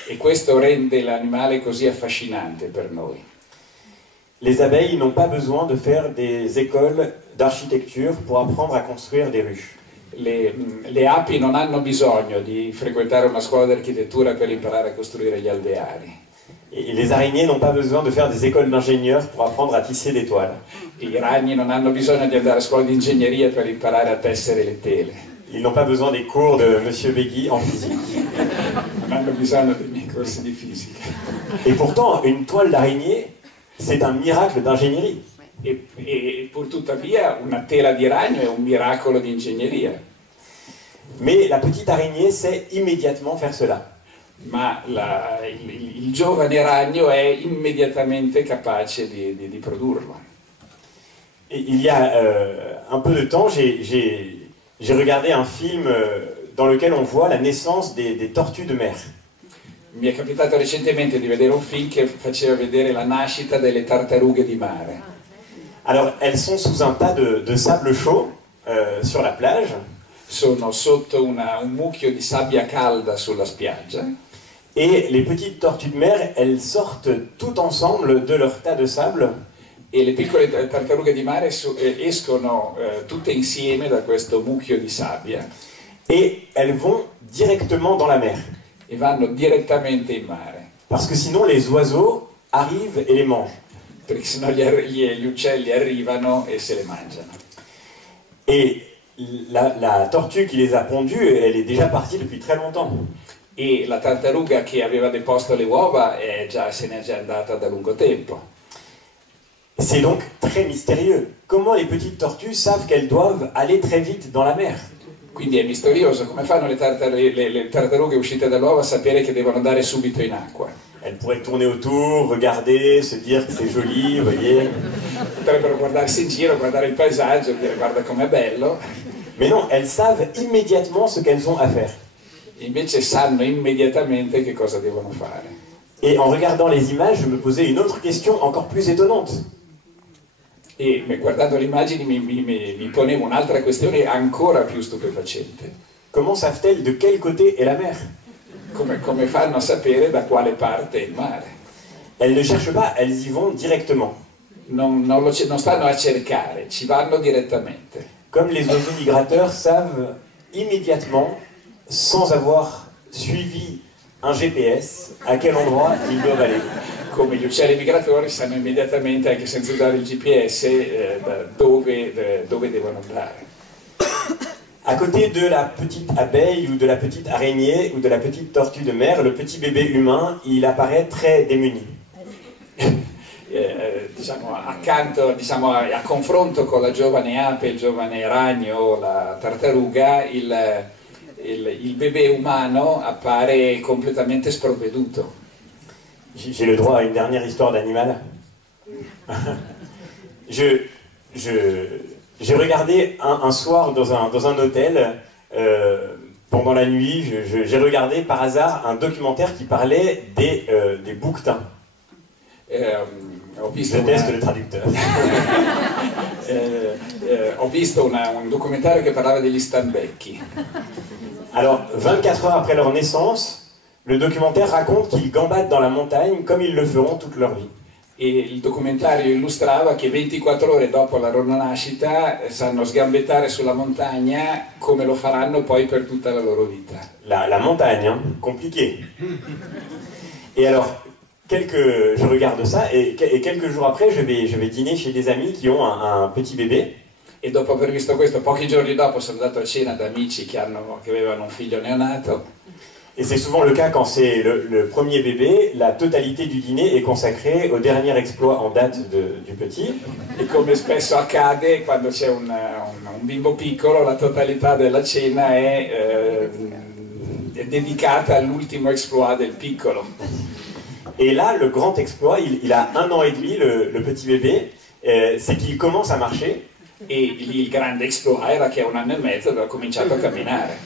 E questo rende l'animale così affascinante per noi. Les abeilles n'ont pas besoin de faire des écoles d'architecture pour apprendre à construire des ruches. Le api non hanno bisogno di frequentare una scuola d'architettura per imparare a costruire gli alveari. Et les araignées n'ont pas besoin de faire des écoles d'ingénieurs pour apprendre à tisser des toiles. I ragni non hanno bisogno di andare a scuola di ingegneria per imparare a tessere le tele. Ils n'ont pas besoin des cours de Monsieur Begui en physique. Non hanno bisogno dei miei corsi di fisica. Et pourtant, une toile d'araignée, c'est un miracle d'ingénierie. E pur tuttavia una tela di ragno è un miracolo di ingegneria. Mais la petite araignée sait immédiatement faire cela. Ma il giovane ragno è immediatamente capace di produrlo. Et il y a un peu de temps, j'ai regardé un film dans lequel on voit la naissance des tortues de mer. Mi è capitato recentemente di vedere un film che faceva vedere la nascita delle tartarughe di mare. Alors, elles sont sous un tas de sable chaud sur la plage. Sono sotto un mucchio di sabbia calda sulla spiaggia. Et les petites tortues de mer, elles sortent tout ensemble de leur tas de sable. E le piccole tartarughe di mare escono tutte insieme da questo mucchio di sabbia. Et elles vont directement dans la mer. E vanno direttamente in mare. Parce que sinon les oiseaux arrivent et les mangent. Perché sennò gli uccelli arrivano e se le mangiano. Et la tortue qui les a pondues, elle est déjà partie depuis très longtemps. E la tartaruga che aveva deposto le uova se n'è già andata da lungo tempo. C'est donc très mystérieux. Comment les petites tortues savent qu'elles doivent aller très vite dans la mer? Quindi è misterioso, come fanno le tartarughe uscite dall'uovo a sapere che devono andare subito in acqua? Elles pourraient tourner autour, regarder, se dire que c'est joli, vous voyez. Potrebbero guardarsi in giro, guardare il paesaggio, dire guarda com'è bello. Mais non, elles savent immédiatement ce qu'elles ont à faire. Invece sanno immediatamente che cosa devono fare. Et en regardant les images, je me posais une autre question encore plus étonnante. E guardando le immagini mi ponevo un'altra questione ancora più stupefacente. Comment savent-elles de quel côté est la mer? Come fanno a sapere da quale parte è il mare? Elles ne cherchent pas, elles y vont directement. Non stanno a cercare, ci vanno direttamente. Comme les oiseaux migrateurs savent immédiatement, sans avoir suivi un GPS, à quel endroit ils doivent aller. Come gli uccelli migratori sanno immediatamente, anche senza usare il GPS, dove devono andare. À côté de la petite abeille ou de la petite araignée ou de la petite tortue de mer, le petit bébé humain, il apparaît très démuni. A confronto con la giovane ape, il giovane ragno o la tartaruga, il bebè umano appare completamente sprovveduto. J'ai le droit à une dernière histoire d'animal. J'ai regardé un soir dans un hôtel, pendant la nuit, j'ai regardé par hasard un documentaire qui parlait des bouquetins. Je teste le traducteur. Ho visto un documentario che parlava degli stambecchi. Alors, 24 heures après leur naissance, le documentaire raconte qu'ils gambadent dans la montagne comme ils le feront toute leur vie. E il documentario illustrava che 24 ore dopo la loro nascita sanno sgambettare sulla montagna come lo faranno poi per tutta la loro vita. La montagne, hein, compliqué. Et alors, je regarde ça et quelques jours après, je vais dîner chez des amis qui ont un petit bébé. E dopo aver visto questo, pochi giorni dopo sono andato a cena da amici che avevano un figlio neonato. Et c'est souvent le cas quand c'est le premier bébé, la totalité du dîner est consacrée au dernier exploit en date du petit. E come spesso accade quando c'è un bimbo piccolo, la totalità della cena è dedicata all'ultimo exploit del piccolo. Et là, le grand exploit, il a 1 an et demi, le petit bébé, c'est qu'il commence à marcher. E lì il grande exploit era che a 1 anno e mezzo aveva cominciato a camminare.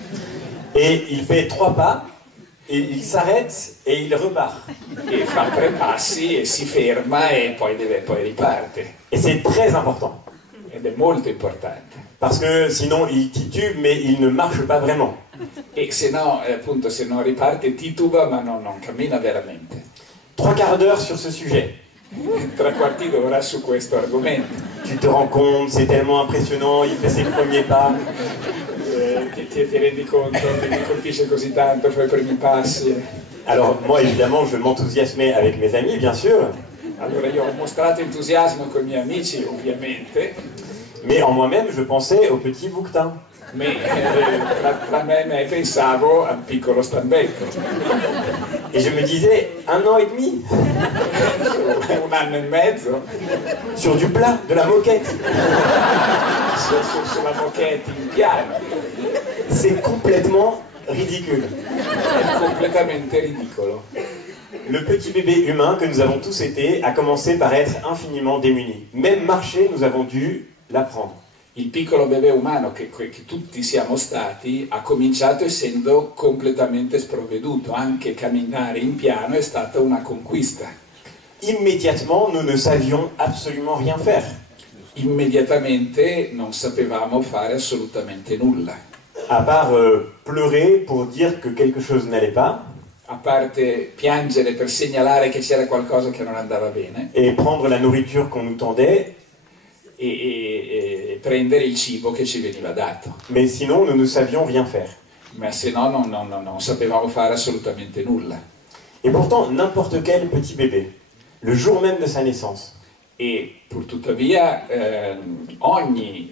Et il fait 3 pas. Et il s'arrête et il repart. E fa 3 passi e si ferma e poi riparte. Et c'est très important. Ed è molto importante. Parce que sinon il titube mais il ne marche pas vraiment. E se no, appunto, se non riparte tituba ma non cammina veramente. 3 quarts d'heure sur ce sujet. 3 quarti d'ora su questo argomento. Tu te rends compte, c'est tellement impressionnant, il fait ses premiers pas. Ti rendi conto che mi colpisce così tanto, fa i primi passi. Alors moi évidemment je m'enthousiasmais avec mes amis bien sûr. Allora io ho mostrato entusiasmo con i miei amici ovviamente. Mais en moi-même je pensais au petit bouquetin. Tra me pensavo al piccolo stambecco. Et je me disais 1 an et demi. 1 anno e mezzo. Sur du plat, de la moquette. Sulla moquette in piano. C'est complètement ridicule. È completamente ridicolo. Le petit bébé humain que nous avons tous été a commencé par être infiniment démuni. Même marcher, nous avons dû l'apprendre. Il piccolo bebè umano che tutti siamo stati ha cominciato essendo completamente sprovveduto, anche camminare in piano è stata una conquista. Immédiatement, nous ne savions absolument rien faire. Immediatamente non sapevamo fare assolutamente nulla. À part pleurer pour dire que quelque chose n'allait pas. A parte piangere per segnalare che c'era qualcosa che non andava bene. Et prendre la nourriture qu'on nous tendait. E prendere il cibo che ci veniva dato. Mais sinon, nous ne savions rien faire. Ma se no non sapevamo fare assolutamente nulla. Et pourtant, n'importe quel petit bébé, le jour même de sa naissance, E purtuttavia ogni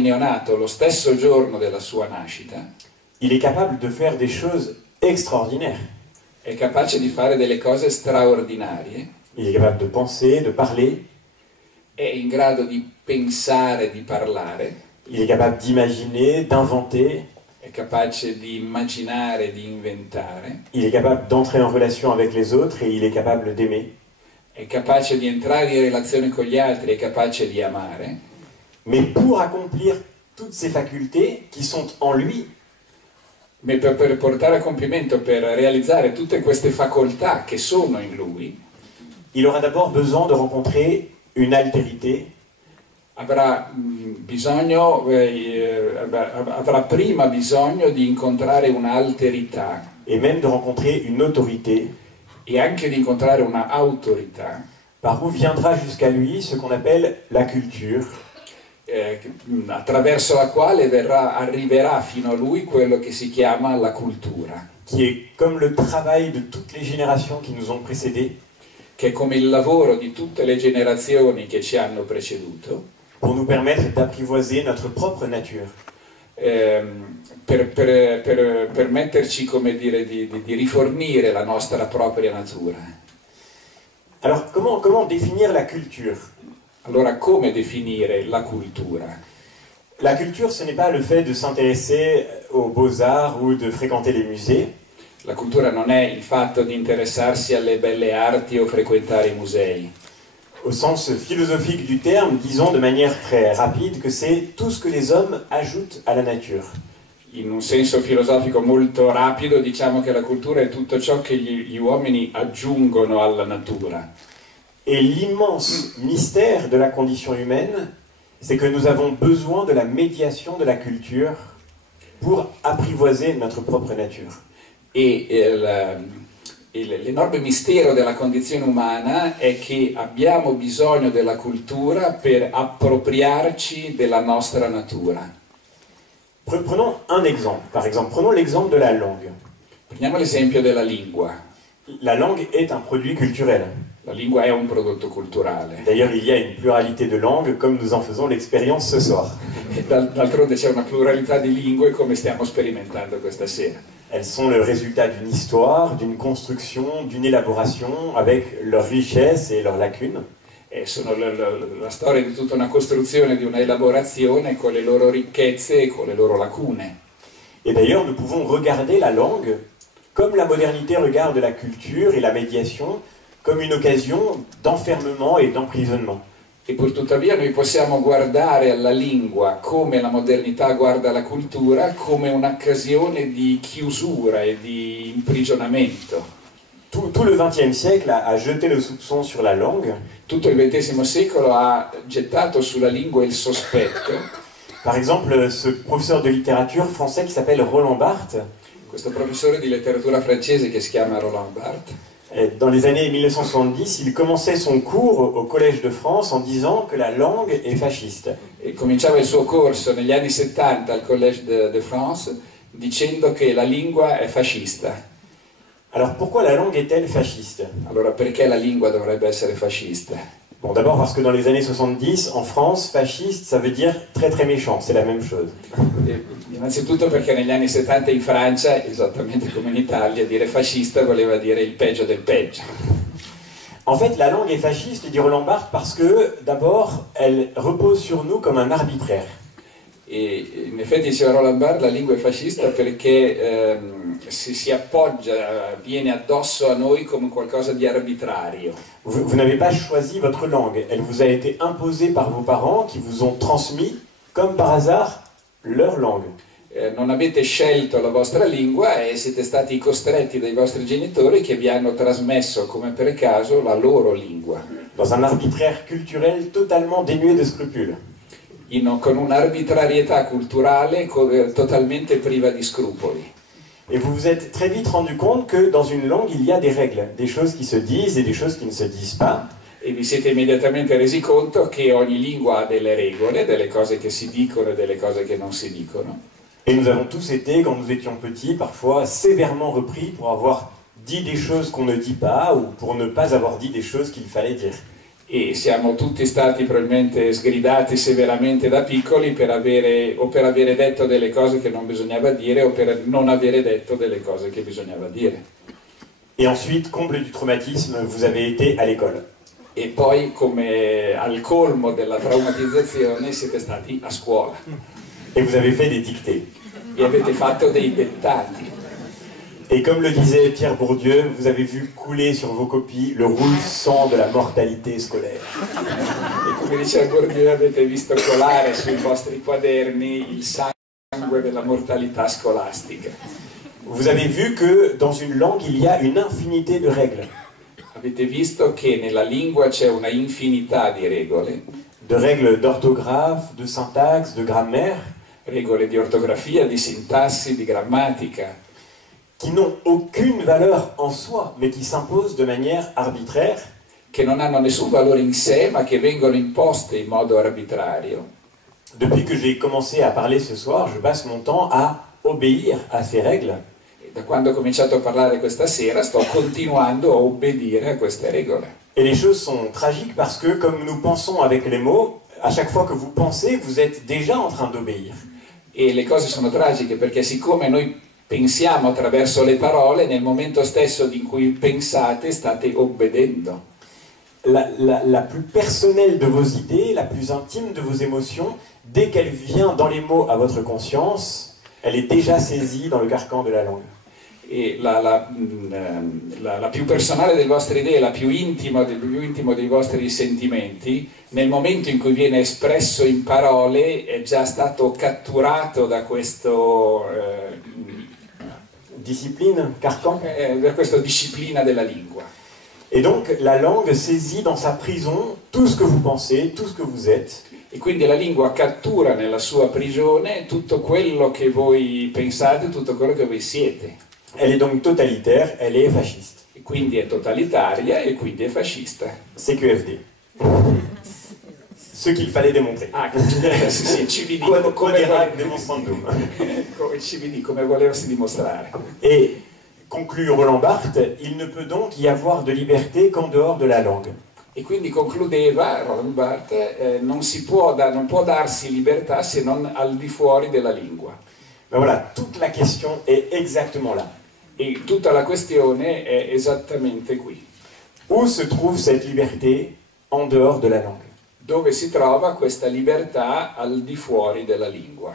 neonato, lo stesso giorno della sua nascita, il est capable de faire des choses extraordinaires. È capace di fare delle cose straordinarie. Il est capable de penser, de parler. È in grado di pensare, di parlare. Il est capable d'imaginer, d'inventer. È capace di immaginare, di inventare. Il est capable d'entrer en relation avec les autres et il est capable d'aimer. È capace di entrare in relazione con gli altri, è capace di amare. Mais pour accomplir toutes ces facultés qui sont en lui, Ma per portare a compimento, per realizzare tutte queste facoltà che sono in lui, il aura d'abord besoin de rencontrer une altérité. Avrà prima bisogno di incontrare un'alterità. Et même de rencontrer une autorité. E anche di incontrare una autorità. Par où viendra jusqu'à lui ce qu'on appelle la culture. Attraverso la quale arriverà fino a lui quello che si chiama la cultura. Qui est comme le travail de toutes les générations qui nous ont précédés. Che è come il lavoro di tutte le generazioni che ci hanno preceduto. Pour nous permettre d'apprivoiser notre propre nature. Per permetterci, come dire, di rifornire la nostra propria natura. Alors, comment définir la culture? Allora, come definire la cultura? La culture, ce n'est pas le fait de s'intéresser aux beaux-arts ou de fréquenter les musées. La cultura non è il fatto di interessarsi alle belle arti o frequentare i musei. Au sens philosophique du terme, disons de manière très rapide que c'est tout ce que les hommes ajoutent à la nature. In un senso filosofico molto rapido diciamo che la cultura è tutto ciò che gli uomini aggiungono alla natura. Et l'immense mystère de la condition humaine, c'est que nous avons besoin de la médiation de la culture pour apprivoiser notre propre nature. L'enorme mistero della condizione umana è che abbiamo bisogno della cultura per appropriarci della nostra natura. Prenons un exemple. Par exemple, prenons l'exemple de la langue. Prendiamo l'esempio della lingua. La langue est un produit culturel. La lingua è un prodotto culturale. D'ailleurs, il y a une pluralité de langues, comme nous en faisons l'expérience ce soir. D'altronde c'è una pluralità di lingue, come stiamo sperimentando questa sera. Elles sont le résultat d'une histoire, d'une construction, d'une élaboration, avec leurs richesses et leurs lacunes. Sono la storia di tutta una costruzione, di una elaborazione con le loro ricchezze e con le loro lacune. Et d'ailleurs, nous pouvons regarder la langue comme la modernité regarde la culture et la médiation, comme une occasion d'enfermement et d'emprisonnement. E purtuttavia noi possiamo guardare alla lingua come la modernità guarda la cultura, come un'occasione di chiusura e di imprigionamento. Tout le XXe siècle a jeté le soupçon sur la langue. Tutto il XX secolo ha gettato sulla lingua il sospetto. Par exemple, ce professeur de littérature français qui s'appelle Roland Barthes. Questo professore di letteratura francese che si chiama Roland Barthes. Dans les années 1970, il commençait son cours au Collège de France en disant que la langue est fasciste. E cominciava il suo corso negli anni 70 al Collège de France dicendo che la lingua è fascista. Alors pourquoi la langue est-elle fasciste? Allora perché la lingua dovrebbe essere fascista? Bon, d'abord parce que dans les années 70, en France, fasciste, ça veut dire très très méchant, c'est la même chose. Innanzitutto perché negli anni 70 in Francia, esattamente come in Italia, dire fascista voleva dire il peggio del peggio. En fait, la langue est fasciste, dit Roland Barthes, parce que d'abord, elle repose sur nous comme un arbitraire. E in effetti diceva Roland Barthes, la lingua è fascista perché si appoggia, viene addosso a noi come qualcosa di arbitrario. Vous n'avez pas choisi votre langue, elle vous a été imposée par vos parents qui vous ont transmis comme par hasard, leur langue. Non avete scelto la vostra lingua e siete stati costretti dai vostri genitori che vi hanno trasmesso come per caso la loro lingua. Dans un arbitraire culturel totalement dénué de scrupules. Con un'arbitrarietà culturale totalmente priva di scrupoli. Et vous vous êtes très vite rendu compte que dans une langue, il y a des règles, des choses qui se disent et des choses qui ne se disent pas. E vi siete immediatamente resi conto che ogni lingua ha delle regole, delle cose che si dicono e delle cose che non si dicono. Et nous avons tous été, quand nous étions petits, parfois sévèrement repris pour avoir dit des choses qu'on ne dit pas ou pour ne pas avoir dit des choses qu'il fallait dire. E siamo tutti stati probabilmente sgridati severamente da piccoli per avere detto delle cose che non bisognava dire o per non avere detto delle cose che bisognava dire. Et ensuite, comble du traumatisme, vous avez été à l'école. E poi, come al colmo della traumatizzazione, siete stati a scuola. Et vous avez fait des dictées. E avete fatto dei dettati. Et comme le disait Pierre Bourdieu, vous avez vu couler sur vos copies le rouge sang de la mortalité scolaire. E come diceva Bourdieu, avete visto colare sui vostri quaderni il sangue della mortalità scolastica. Vous avez vu que dans une langue, il y a une infinité de règles. Avete visto che nella lingua c'è una infinità di regole. De règles d'orthographe, de syntaxe, de grammaire. Regole di ortografia, di sintassi, di grammatica. Qui n'ont aucune valeur en soi, mais qui s'imposent de manière arbitraire. Che non hanno nessun valore in sé, ma che vengono imposte in modo arbitrario. Depuis que j'ai commencé à parler ce soir, je passe mon temps à obéir à ces règles. Da quando ho cominciato a parlare questa sera sto continuando a obbedire a queste regole. Et les choses sont tragiques parce que, comme nous pensons avec les mots, à chaque fois que vous pensez, vous êtes déjà en train d'obéir. E le cose sono tragiche perché siccome noi pensiamo attraverso le parole, nel momento stesso in cui pensate state obbedendo. La plus personnelle de vos idées, la plus intime de vos émotions, dès qu'elle vient dans les mots à votre conscience, elle est déjà saisie dans le carcan de la langue. E la più personale delle vostre idee, la più intimo dei vostri sentimenti, nel momento in cui viene espresso in parole è già stato catturato da questo da questa disciplina della lingua. Et donc la langue saisit dans sa prison tout ce que vous pensez, tout ce que vous êtes. E quindi la lingua cattura nella sua prigione tutto quello che voi pensate, tutto quello che voi siete. Elle est donc totalitaire, elle est fasciste. E quindi è totalitaria e quindi è fascista. CQFD. Ce qu'il fallait démontrer. Ah, sì, CVD. CVD, come volevasi dimostrare. Et conclut Roland Barthes, il ne peut donc y avoir de liberté qu'en dehors de la langue. E quindi concludeva Roland Barthes, non può darsi libertà se non al di fuori della lingua. Mais voilà, toute la question est exactement là. E tutta la questione è esattamente qui. Où se trouve cette liberté en dehors de la langue? Dove si trova questa libertà al di fuori della lingua?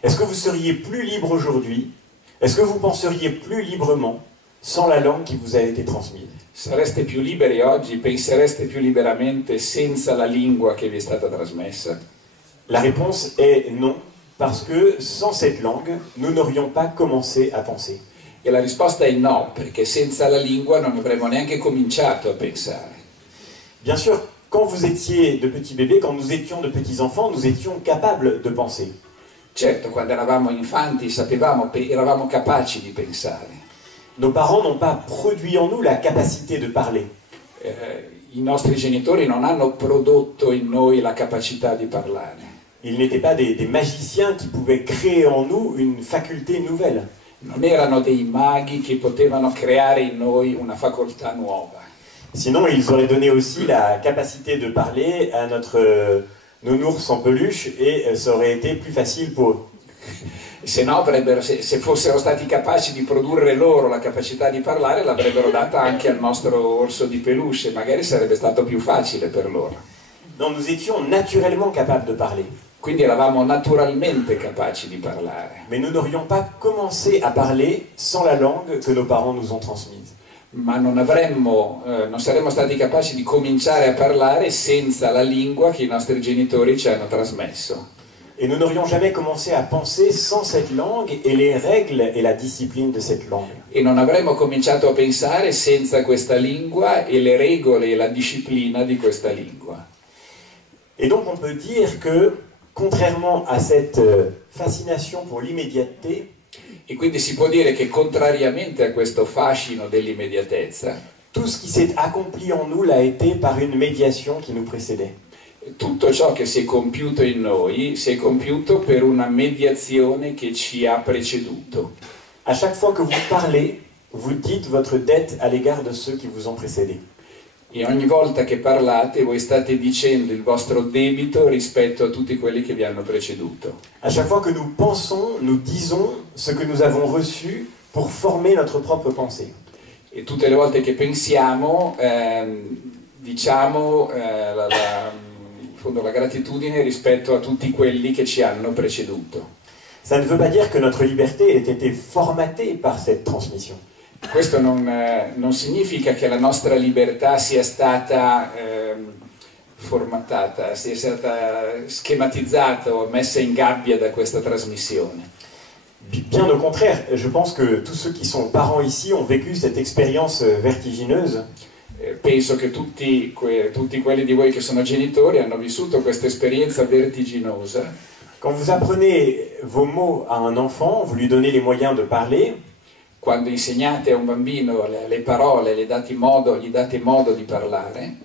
Est-ce que vous seriez plus libre aujourd'hui? Est-ce que vous penseriez plus librement sans la langue qui vous a été transmise? Sareste più liberi oggi? Pensereste più liberamente senza la lingua che vi è stata trasmessa? La réponse est non, parce que sans cette langue, nous n'aurions pas commencé à penser. E la risposta è no, perché senza la lingua non avremmo neanche cominciato a pensare. Bien sûr, quand vous étiez de petits bébés, quand nous étions de petits enfants, nous étions capables de penser. Certo, quando eravamo infanti eravamo capaci di pensare. Nos parents n'ont pas produit en nous la capacité de parler. I nostri genitori non hanno prodotto in noi la capacità di parlare. Ils n'étaient pas des magiciens qui pouvaient créer en nous une faculté nouvelle. Non erano dei maghi che potevano creare in noi una facoltà nuova. Sinon, ils auraient donné aussi la capacité de parler à notre nounours en peluche et ça aurait été plus facile pour eux. Se no, se fossero stati capaci di produrre loro la capacità di parlare, l'avrebbero data anche al nostro orso di peluche, magari sarebbe stato più facile per loro. Non, nous étions naturellement capables de parler. Quindi eravamo naturalmente capaci di parlare. Mais nous n'aurions pas commencé à parler sans la langue que nos parents nous ont transmise. Ma non saremmo stati capaci di cominciare a parlare senza la lingua che i nostri genitori ci hanno trasmesso. Et nous n'aurions jamais commencé à penser sans cette langue et les règles et la discipline de cette langue. E non avremmo cominciato a pensare senza questa lingua e le regole e la disciplina di questa lingua. Et donc on peut dire que, contrairement à cette fascination pour l'immédiateté, E quindi si può dire che contrariamente a questo fascino dell'immediatezza, tout ce qui s'est accompli en nous l'a été par une médiation qui nous précédait. tutto ciò che si è compiuto in noi si è compiuto per una mediazione che ci ha preceduto. À chaque fois que vous parlez, vous dites votre dette à l'égard de ceux qui vous ont précédés. E ogni volta che parlate voi state dicendo il vostro debito rispetto a tutti quelli che vi hanno preceduto. À chaque fois que nous pensons, nous disons ce que nous avons reçu pour former notre propre pensée. E tutte le volte che pensiamo diciamo in fondo la gratitudine rispetto a tutti quelli che ci hanno preceduto. Ça ne veut pas dire que notre liberté ait été formatée par cette transmission. Questo non significa che la nostra libertà sia stata formatata, sia stata schematizzata o messa in gabbia da questa trasmissione. Bien au contraire, je pense que tous ceux qui sont parents ici ont vécu cette expérience vertigineuse. Penso che tutti quelli di voi che sono genitori hanno vissuto questa esperienza vertiginosa. Quand vous apprenez vos mots à un enfant, vous lui donnez les moyens de parler. Quando insegnate a un bambino le parole, gli date modo di parlare,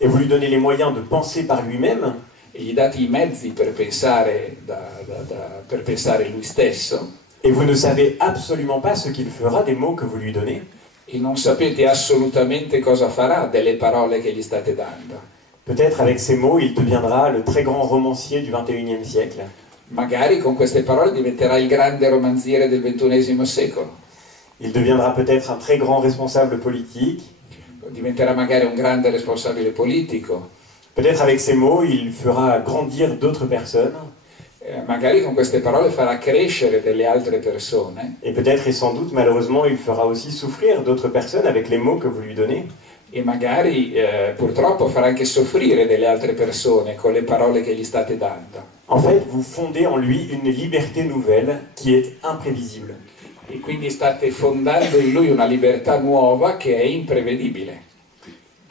et vous lui donnez les moyens de penser par lui-même, e gli date i mezzi per pensare, per pensare lui stesso, et vous ne savez absolument pas ce qu'il fera des mots que vous lui donnez, e non sapete assolutamente cosa farà delle parole che gli state dando. peut-être avec ces mots, il deviendra le très grand romancier du XXIe siècle. Magari con queste parole diventerà il grande romanziere del XXI secolo. Il deviendra peut-être un très grand responsable politique. Diventerà magari un grande responsabile politico. Peut-être avec ces mots, il fera grandir d'autres personnes. Magari con queste parole farà crescere delle altre persone. Et peut-être et sans doute, malheureusement, il fera aussi souffrir d'autres personnes avec les mots que vous lui donnez. E magari purtroppo farà anche soffrire delle altre persone con le parole che gli state dando. En fait, vous fondez en lui une liberté nouvelle qui est imprévisible. E quindi state fondando in lui una libertà nuova che è imprevedibile.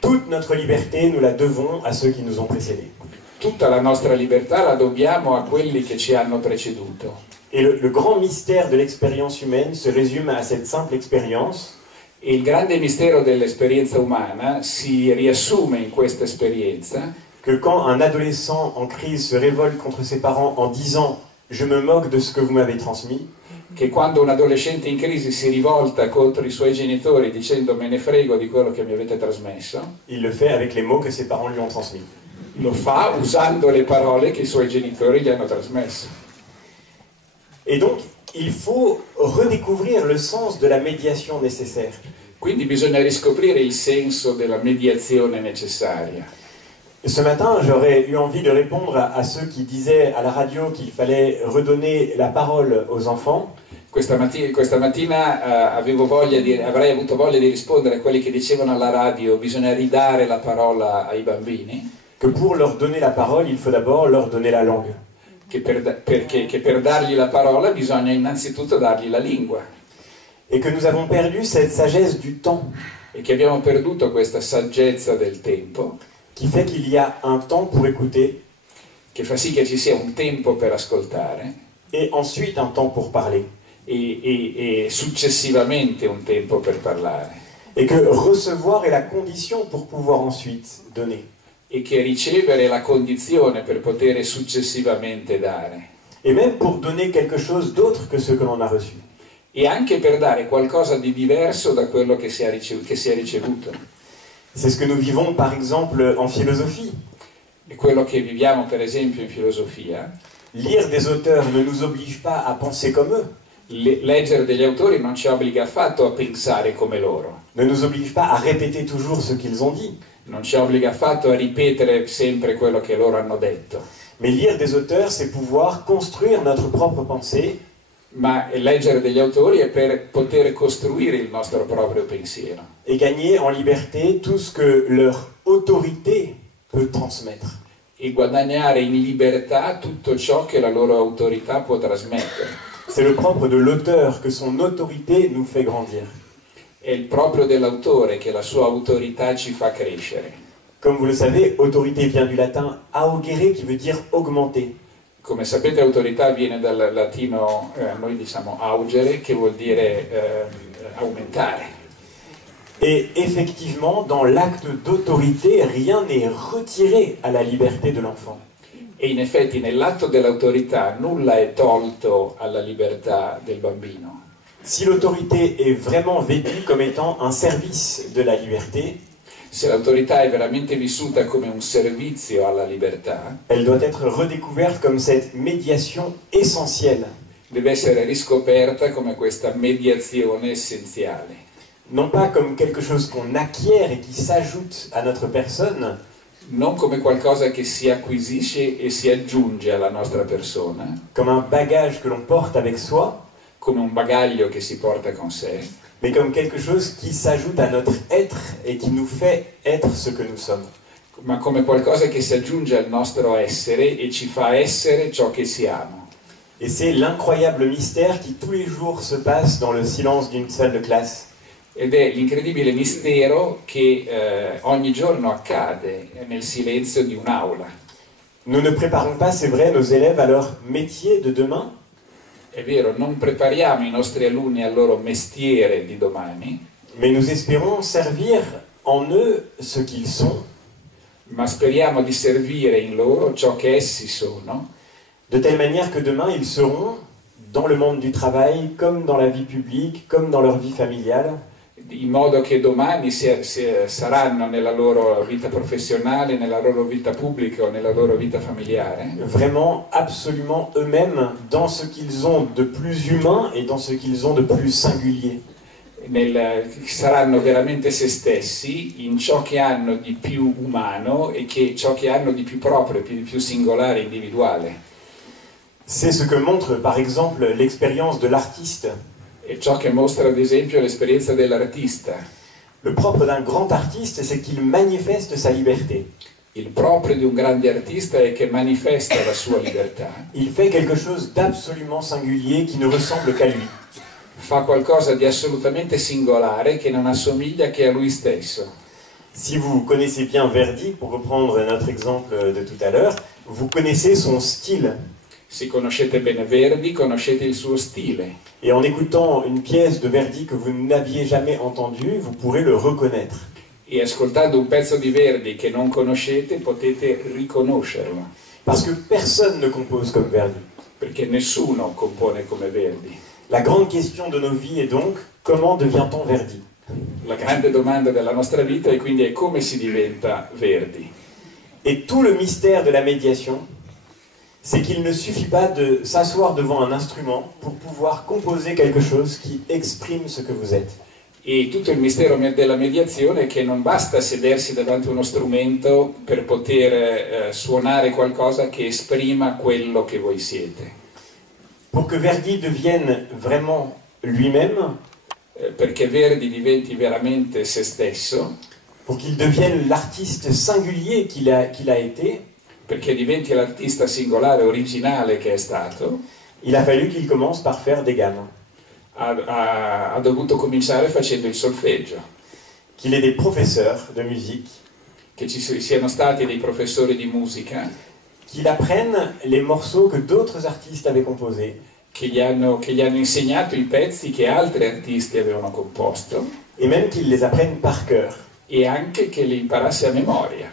Toute notre liberté, nous la devons à ceux qui nous ont précédés. Tutta la nostra libertà la dobbiamo a quelli che ci hanno preceduto. Et le grand mystère de l'expérience humaine se résume à cette simple expérience. E il grande mistero dell'esperienza umana si riassume in questa esperienza, Que quand un adolescent en crise se révolte contre ses parents en disant « Je me moque de ce que vous m'avez transmis », che quando un adolescente in crisi si rivolta contro i suoi genitori dicendo me ne frego di quello che mi avete trasmesso, il le fait avec les mots que ses parents lui ont transmis. lo fa usando le parole che i suoi genitori gli hanno trasmesso. Et donc, il faut redécouvrir le sens de la médiation nécessaire. Quindi bisogna riscoprire il senso della mediazione necessaria. Ce matin, j'aurais eu envie de répondre à ceux qui disaient à la radio qu'il fallait redonner la parole aux enfants. Questa mattina avrei avuto voglia di rispondere a quelli che dicevano alla radio bisogna ridare la parola ai bambini. Que pour leur donner la parole, il faut d'abord leur donner la langue. Che per dargli la parola bisogna innanzitutto dargli la lingua. Et que nous avons perdu cette sagesse du temps. E che abbiamo perduto questa saggezza del tempo. Qui fait qu'il y a un temps pour écouter. Che fa sì che ci sia un tempo per ascoltare. Et ensuite un temps pour parler. E successivamente un tempo per parlare. Et que recevoir est la condition pour pouvoir ensuite donner. E che ricevere è la condizione per poter successivamente dare. Et même pour donner quelque chose d'autre que ce que l'on a reçu. E anche per dare qualcosa di diverso da quello che si è ricevuto. C'est ce que nous vivons par exemple en philosophie. E quello che viviamo per esempio in filosofia. Lire des auteurs ne nous oblige pas à penser comme eux. Leggere degli autori non ci obbliga affatto a pensare come loro. Ne nous oblige pas à répéter toujours ce qu'ils ont dit. Non ci obbliga affatto a ripetere sempre quello che loro hanno detto. Mais lire des auteurs, c'est pouvoir construire notre propre pensée. Ma leggere degli autori è per poter costruire il nostro proprio pensiero. Et gagner en liberté tout ce que leur autorité peut transmettre. e guadagnare in libertà tutto ciò che la loro autorità può trasmettere. C'est le propre de l'auteur que son autorité nous fait grandir. È il proprio dell'autore che la sua autorità ci fa crescere. Comme vous le savez, autorité vient du latin augere qui veut dire augmenter. Come sapete, autorità viene dal latino, noi diciamo augere, che vuol dire aumentare. Et effectivement, dans l'acte d'autorité, rien n'est retiré à la liberté de l'enfant. E in effetti nell'atto dell'autorità nulla è tolto alla libertà del bambino. Si l'autorité est vraiment vécue comme étant un service de la liberté, Se l'autorità è veramente vissuta come un servizio alla libertà, elle doit être redécouverte comme cette médiation essentielle. deve essere riscoperta come questa mediazione essenziale. Non pas comme quelque chose qu'on acquiert et qui s'ajoute à notre personne, Non come qualcosa che si acquisisce e si aggiunge alla nostra persona, comme un bagage que l'on porte avec soi, come un bagaglio che si porta con sé, mais comme quelque chose qui s'ajoute à notre être et qui nous fait être ce que nous sommes. ma come qualcosa che si aggiunge al nostro essere e ci fa essere ciò che siamo. Et c'est l'incroyable mystère qui tous les jours se passe dans le silence d'une salle de classe. Ed è l'incredibile mistero che ogni giorno accade nel silenzio di un'aula. Nous ne préparons pas, c'est vrai, nos élèves à leur métier de demain, È vero, non prepariamo i nostri alunni al loro mestiere di domani, mais nous espérons servir en eux ce qu'ils sont, ma speriamo di servire in loro ciò che essi sono, de telle manière que demain ils seront dans le monde du travail, comme dans la vie publique, comme dans leur vie familiale, in modo che domani saranno nella loro vita professionale, nella loro vita pubblica o nella loro vita familiare, vraiment absolument eux-mêmes dans ce qu'ils ont de plus humain et dans ce qu'ils ont de plus singulier. saranno veramente se stessi in ciò che hanno di più umano e ciò che hanno di più proprio, di più singolare, individuale. C'est ce que montre par exemple l'expérience de l'artiste. E ciò che mostra ad esempio l'esperienza dell'artista. Le propre d'un grand artiste, c'est qu'il manifeste sa liberté. Il proprio di un grande artista è che manifesta la sua libertà. Il fait quelque chose d'absolument singulier qui ne ressemble qu'à lui. Fa qualcosa di assolutamente singolare che non assomiglia che a lui stesso. Si vous connaissez bien Verdi, pour reprendre notre exemple de tout à l'heure, vous connaissez son style. Se conoscete bene Verdi, conoscete il suo stile. Et en écoutant une pièce de Verdi que vous n'aviez jamais entendue, vous pourrez le reconnaître. E ascoltando un pezzo di Verdi che non conoscete, potete riconoscerlo. Parce que personne ne compose comme Verdi. Perché nessuno compone come Verdi. La grande question de nos vies est donc, comment devient-on Verdi? La grande domanda della nostra vita è quindi come si diventa Verdi. Et tout le mystère de la médiation, c'est qu'il ne suffit pas de s'asseoir devant un instrument pour pouvoir composer quelque chose qui exprime ce que vous êtes. E tutto il mistero della mediazione è che non basta sedersi davanti a uno strumento per poter suonare qualcosa che esprima quello che voi siete. Pour que Verdi devienne vraiment lui-même, Perché Verdi diventi veramente se stesso, pour qu'il devienne l'artiste singulier qu'il a été, perché diventi l'artista singolare, originale che è stato, il a fallu qu'il commence par faire des gammes, ha dovuto cominciare facendo il solfeggio, qu'il ait des professeurs de musique, che ci siano stati dei professori di musica, qu'il apprenne les morceaux que d'autres artistes avaient composés, che gli hanno insegnato i pezzi che altri artisti avevano composto, et même qu'il les apprenne par cœur. e anche che li imparasse a memoria.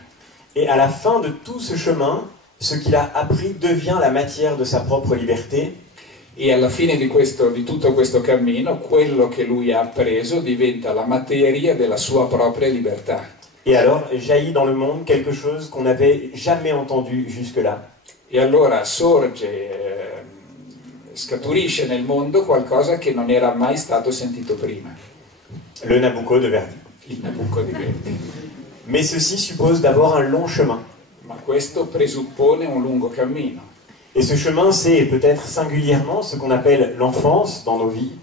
Et à la fin de tout ce chemin, ce qu'il a appris devient la matière de sa propre liberté. E alla fine di tutto questo cammino, quello che lui ha appreso diventa la materia della sua propria libertà. Et alors jaillit dans le monde quelque chose qu'on n'avait jamais entendu jusque-là. E allora scaturisce nel mondo qualcosa che non era mai stato sentito prima. Le Nabucco de Verdi. Il Nabucco di Verdi. Mais ceci suppose d'abord un long chemin. Ma questo presuppone un lungo cammino. Et ce chemin, c'est peut-être singulièrement ce qu'on appelle l'enfance dans nos vies.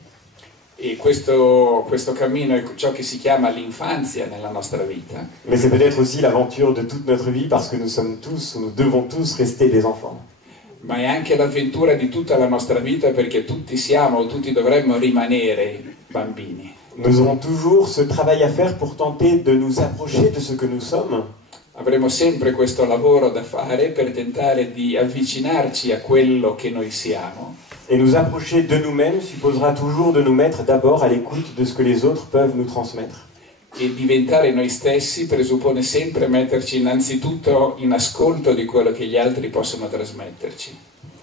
E questo cammino è ciò che si chiama l'infanzia nella nostra vita. Mais c'est peut-être aussi l'aventure de toute notre vie parce que nous sommes tous, nous devons tous rester des enfants. Ma è anche l'avventura di tutta la nostra vita perché tutti siamo o tutti dovremmo rimanere bambini. Nous aurons toujours ce travail à faire pour tenter de nous approcher de ce que nous sommes. Avremo sempre questo lavoro da fare per tentare di avvicinarci a quello che noi siamo. Et nous approcher de nous-mêmes supposera toujours de nous mettre d'abord à l'écoute de ce que les autres peuvent nous transmettre. E diventare noi stessi presuppone sempre metterci innanzitutto in ascolto di quello che gli altri possono trasmetterci.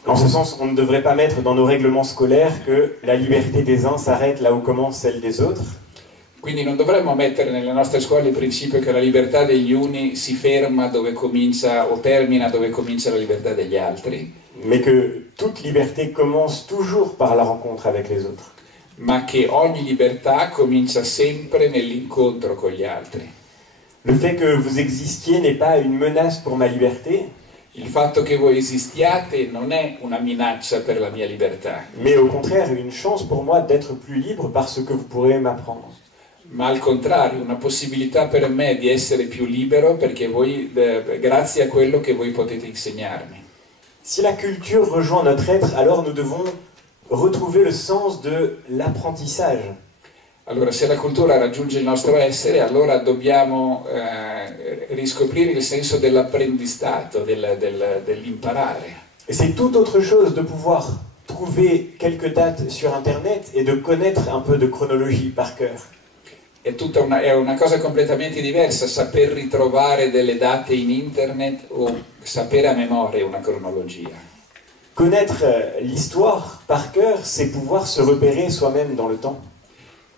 En ce sens, on ne devrait pas mettre dans nos règlements scolaires que la liberté des uns s'arrête là où commence celle des autres. Quindi non dovremmo mettere nelle nostre scuole il principio che la libertà degli uni si ferma dove comincia o termina dove comincia la libertà degli altri. Mais que toute liberté commence toujours par la rencontre avec les autres. Ma che ogni libertà comincia sempre nell'incontro con gli altri. Le fait que vous existiez n'est pas une menace pour ma liberté, Il fatto che voi esistiate non è una minaccia per la mia libertà, mais au contraire une chance pour moi d'être plus libre parce que vous pourrez m'apprendre. ma al contrario una possibilità per me di essere più libero perché voi, grazie a quello che voi potete insegnarmi. Si la culture rejoint notre être, alors nous devons retrouver le sens de l'apprentissage. Allora, se la cultura raggiunge il nostro essere, allora dobbiamo riscoprire il senso dell'apprendistato, dell'imparare. Et c'est tout autre chose de pouvoir trouver quelques dates sur Internet et de connaître un peu de chronologie par cœur. È una cosa completamente diversa saper ritrovare delle date in internet o sapere a memoria una cronologia. Connaître l'histoire par cœur, c'est pouvoir se repérer soi-même dans le temps.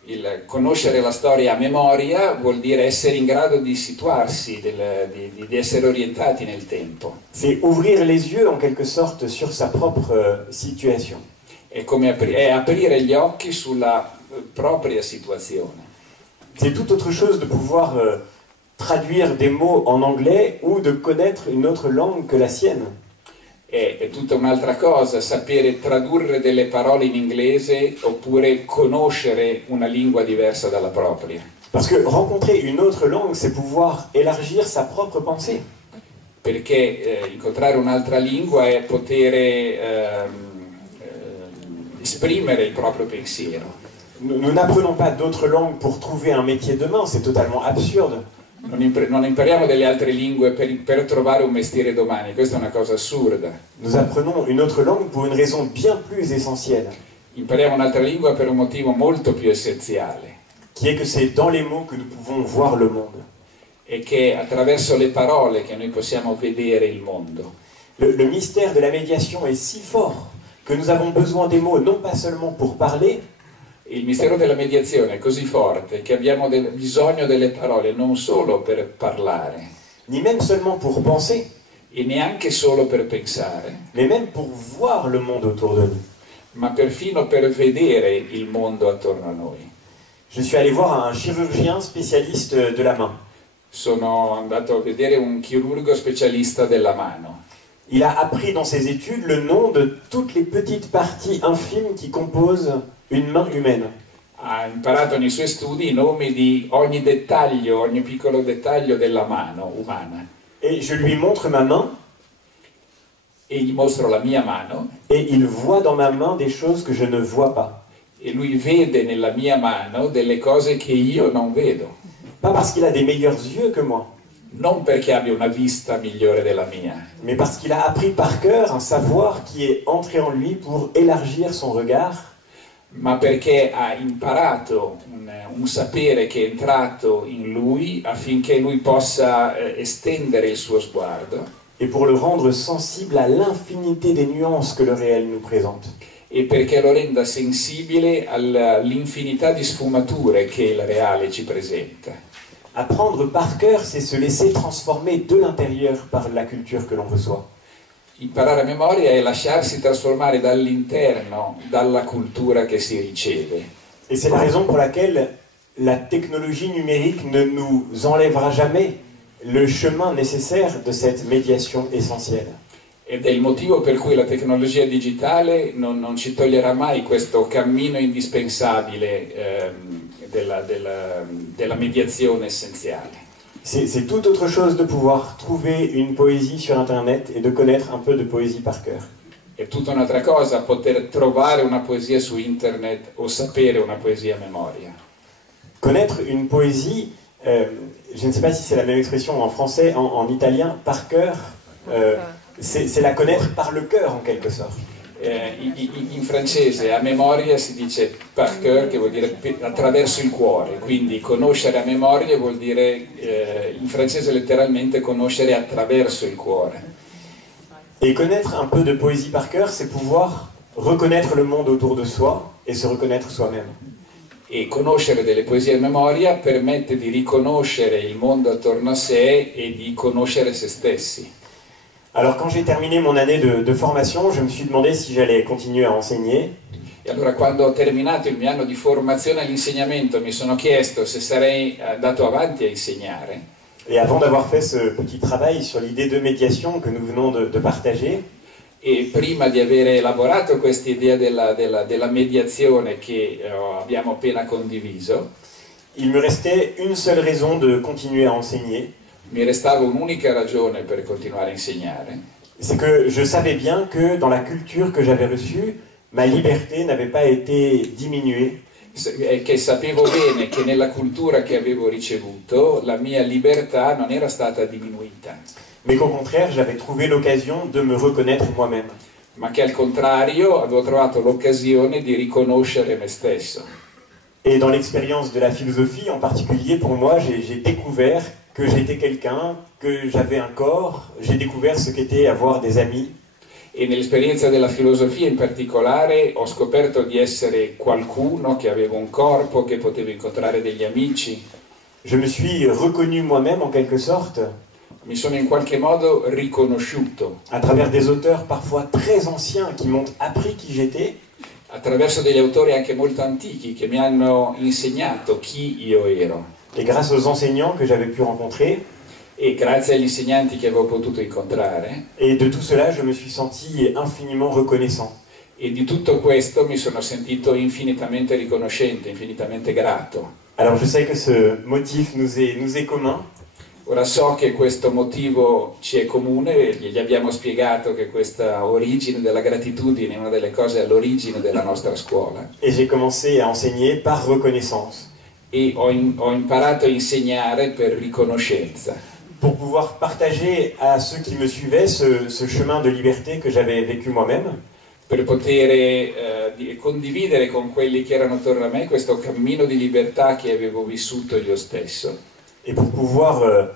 Il conoscere la storia a memoria vuol dire essere in grado di situarsi, di essere orientati nel tempo. C'est ouvrir les yeux en quelque sorte sur sa propre situation. È come è aprire gli occhi sulla propria situazione. C'est tout autre chose de pouvoir traduire des mots en anglais ou de connaître une autre langue que la sienne. È tutta un'altra cosa sapere tradurre delle parole in inglese oppure conoscere una lingua diversa dalla propria. Parce que rencontrer une autre langue, c'est pouvoir élargir sa propre pensée. Perché incontrare un'altra lingua è poter esprimere il proprio pensiero. Nous n'apprenons pas d'autres langues pour trouver un métier demain, c'est totalement absurde. Non impariamo delle altre lingue per trovare un mestiere domani, questa è una cosa assurda. Nous apprenons une autre langue pour une raison bien plus essentielle, Impariamo un'altra lingua per un motivo molto più essenziale, qui est que c'est dans les mots que nous pouvons voir le monde. e che attraverso le parole che noi possiamo vedere il mondo. Le mystère de la médiation est si fort que nous avons besoin des mots non pas seulement pour parler, Il mistero della mediazione è così forte che abbiamo bisogno delle parole non solo per parlare ni même seulement pour penser, e neanche solo per pensare, mais même pour voir le monde autour de nous. ma perfino per vedere il mondo attorno a noi. Je suis allé voir un chirurgien spécialiste de la main. Sono andato a vedere un chirurgo specialista della mano. Il a appris dans ses études le nom de toutes les petites parties infimes qui composent une main humaine. Ha imparato nei suoi studi i nomi di ogni dettaglio, ogni piccolo dettaglio della mano umana. Et je lui montre ma main, E gli mostro la mia mano et il voit dans ma main des choses que je ne vois pas. e lui vede nella mia mano delle cose che io non vedo. Pas parce qu'il a des meilleurs yeux que moi, Non perché abbia una vista migliore della mia, mais parce qu'il a appris par cœur un savoir qui est entré en lui pour élargir son regard, ma perché ha imparato un sapere che è entrato in lui affinché lui possa estendere il suo sguardo et pour le rendre sensible à l'infinité des nuances que le réel nous présente. e perché lo renda sensibile all'infinità di sfumature che il reale ci presenta. Apprendre par cœur, c'est se laisser transformer de l'intérieur par la culture que l'on reçoit. Imparare a memoria è lasciarsi trasformare dall'interno, dalla cultura che si riceve. Et c'est la raison pour laquelle la technologie numérique ne nous enlèvera jamais le chemin nécessaire de cette médiation essentielle. Ed è il motivo per cui la tecnologia digitale non ci toglierà mai questo cammino indispensabile della mediazione essenziale. C'est tout autre chose de pouvoir trouver une poésie sur Internet et de connaître un peu de poésie par cœur. È tutta un'altra cosa poter trovare una poesia su internet o sapere una poesia a memoria. Connaître une poésie, je ne sais pas si c'est la même expression en français, en italien, par cœur, c'est la connaître par le cœur en quelque sorte. In francese a memoria si dice par cœur, che vuol dire attraverso il cuore, quindi conoscere a memoria vuol dire in francese letteralmente conoscere attraverso il cuore. Et connaître un peu de poésie par cœur, c'est pouvoir reconnaître le monde autour de soi et se reconnaître soi-même. E conoscere delle poesie a memoria permette di riconoscere il mondo attorno a sé e di conoscere se stessi. Alors quand j'ai terminé mon année de formation, je me suis demandé si j'allais continuer à enseigner. E allora quando ho terminato il mio anno di formazione all'insegnamento mi sono chiesto se sarei andato avanti a insegnare. Et avant d'avoir fait ce petit travail sur l'idée de médiation que nous venons de partager, E prima di aver elaborato questa idea della mediazione che abbiamo appena condiviso, il me restait une seule raison de continuer à enseigner. mi restava un'unica ragione per continuare a insegnare, C'est que je savais bien que dans la culture que j'avais reçue, ma liberté n'avait pas été diminuée, e che sapevo bene che nella cultura che avevo ricevuto la mia libertà non era stata diminuita, mais qu'au contraire, j'avais trouvé l'occasion de me reconnaître moi-même. ma che al contrario avevo trovato l'occasione di riconoscere me stesso. Et dans l'expérience de la philosophie en particulier, pour moi, j'ai découvert que j'étais quelqu'un, que j'avais un corps, j'ai découvert ce qu'était avoir des amis. E nell'esperienza della filosofia in particolare ho scoperto di essere qualcuno, che avevo un corpo, che potevo incontrare degli amici. Je me suis reconnu moi-même en quelque sorte Mi sono in qualche modo riconosciuto à travers des auteurs parfois très anciens qui m'ont appris qui j'étais, attraverso degli autori anche molto antichi che mi hanno insegnato chi io ero, et grâce aux enseignants que j'avais pu rencontrer. e grazie agli insegnanti che avevo potuto incontrare. Et de tout cela, je me suis senti infiniment reconnaissant. E di tutto questo mi sono sentito infinitamente riconoscente, infinitamente grato. Alors je sais que ce motif nous est commun, Ora so che questo motivo ci è comune, gli abbiamo spiegato che questa origine della gratitudine è una delle cose all'origine della nostra scuola, et j'ai commencé à enseigner par reconnaissance, e ho imparato a insegnare per riconoscenza, pour pouvoir partager à ceux qui me suivaient ce chemin de liberté que j'avais vécu moi-même, per poter condividere con quelli che erano attorno a me questo cammino di libertà che avevo vissuto io stesso, et pour pouvoir,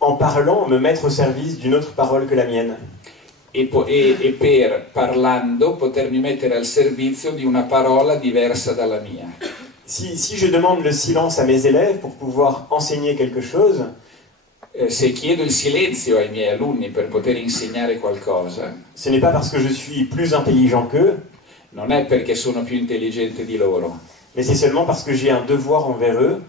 en parlant, me mettre au service d'une autre parole que la mienne. e per parlando potermi mettere al servizio di una parola diversa dalla mia. Si je demande le silence à mes élèves pour pouvoir enseigner quelque chose, Se chiedo il silenzio ai miei alunni per poter insegnare qualcosa, ce n'est pas parce que je suis plus intelligent qu'eux, non è perché sono più intelligente di loro, mais c'est seulement parce que j'ai un devoir envers eux,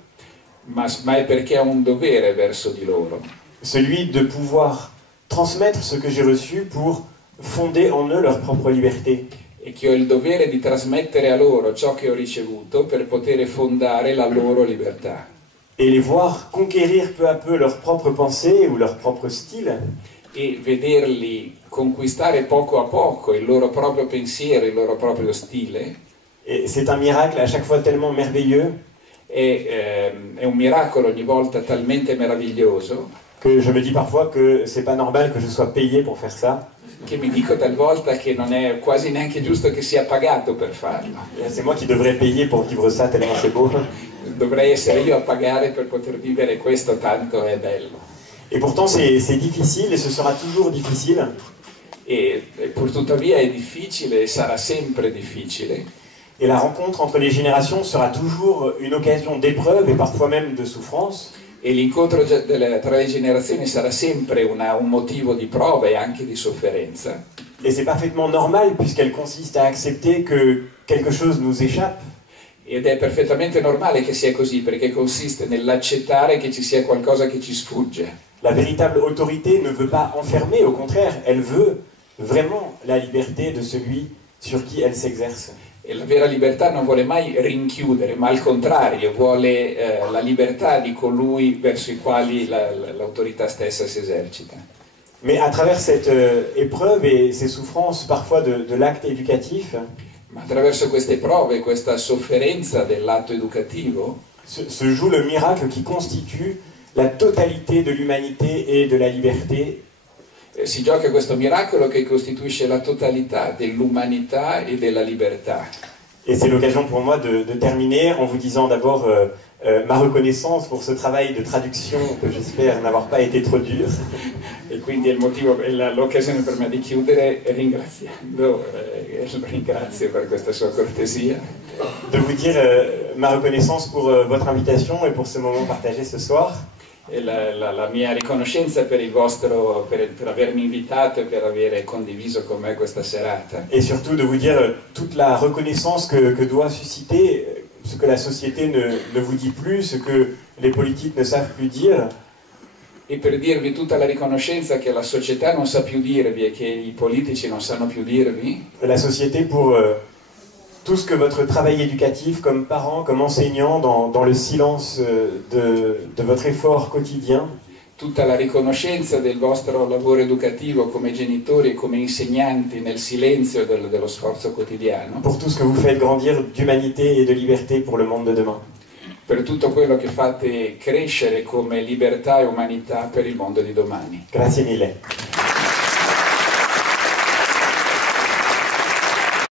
ma è perché ho un dovere verso di loro, celui de pouvoir transmettre ce que j'ai reçu pour fonder en eux leur propre liberté. e che ho il dovere di trasmettere a loro ciò che ho ricevuto per poter fondare la loro libertà, Et les voir conquérir peu à peu leur propre pensée ou leur propre style, e vederli conquistare poco a poco il loro proprio pensiero, il loro proprio stile. et c'est un miracle à chaque fois tellement merveilleux È un miracolo ogni volta talmente meraviglioso que je me dis parfois que c'est pas normal que je sois payé pour faire ça. che mi dico talvolta che non è quasi neanche giusto che sia pagato per farlo. C'est moi qui devrais payer pour vivre ça tellement c'est beau. Dovrei essere io a pagare per poter vivere questo, tanto è bello. Et pourtant c'est difficile et ce sera toujours difficile. E pur tuttavia è difficile e sarà sempre difficile. Et la rencontre entre les générations sera toujours une occasion d'épreuve et parfois même de souffrance. E l'incontro tra le generazioni sarà sempre un motivo di prova e anche di sofferenza. Et c'est parfaitement normal puisqu'elle consiste à accepter que quelque chose nous échappe. Ed è perfettamente normale che sia così, perché consiste nell'accettare che ci sia qualcosa che ci sfugge. la véritable autorité ne veut pas enfermer, au contraire, elle veut vraiment la liberté de celui sur qui elle s'exerce. E la vera libertà non vuole mai rinchiudere, ma al contrario vuole la libertà di colui verso i quali l'autorità stessa si esercita. Mais à travers cette épreuve et ces souffrances parfois de l'acte éducatif, Ma attraverso queste prove, questa sofferenza dell'atto educativo, se joue le miracle qui constitue la totalité de l'humanité et de la liberté. si gioca questo miracolo che costituisce la totalità dell'umanità e della libertà. Et c'est l'occasion pour moi de terminer en vous disant d'abord ma reconnaissance pour ce travail de traduction que j'espère n'avoir pas été trop dur. E quindi è il motivo, è l'occasione per me di chiudere ringraziando, ringrazio per questa sua cortesia. De vous dire ma reconnaissance pour votre invitation et pour ce moment partagé ce soir. E la mia riconoscenza per per avermi invitato e per aver condiviso con me questa serata. Et surtout de vous dire toute la reconnaissance que doit susciter ce que la société ne vous dit plus, ce que les politiques ne savent plus dire. E per dirvi tutta la riconoscenza che la società non sa più dirvi e che i politici non sanno più dirvi. La société pour tout ce que votre travail éducatif comme parent, comme enseignant, dans le silence de votre effort quotidien. Tutta la riconoscenza del vostro lavoro educativo come genitori e come insegnanti nel silenzio dello sforzo quotidiano. Pour tout ce que vous faites grandir d'humanité et de liberté pour le monde de demain. Per tutto quello che fate crescere come libertà e umanità per il mondo di domani. Grazie mille.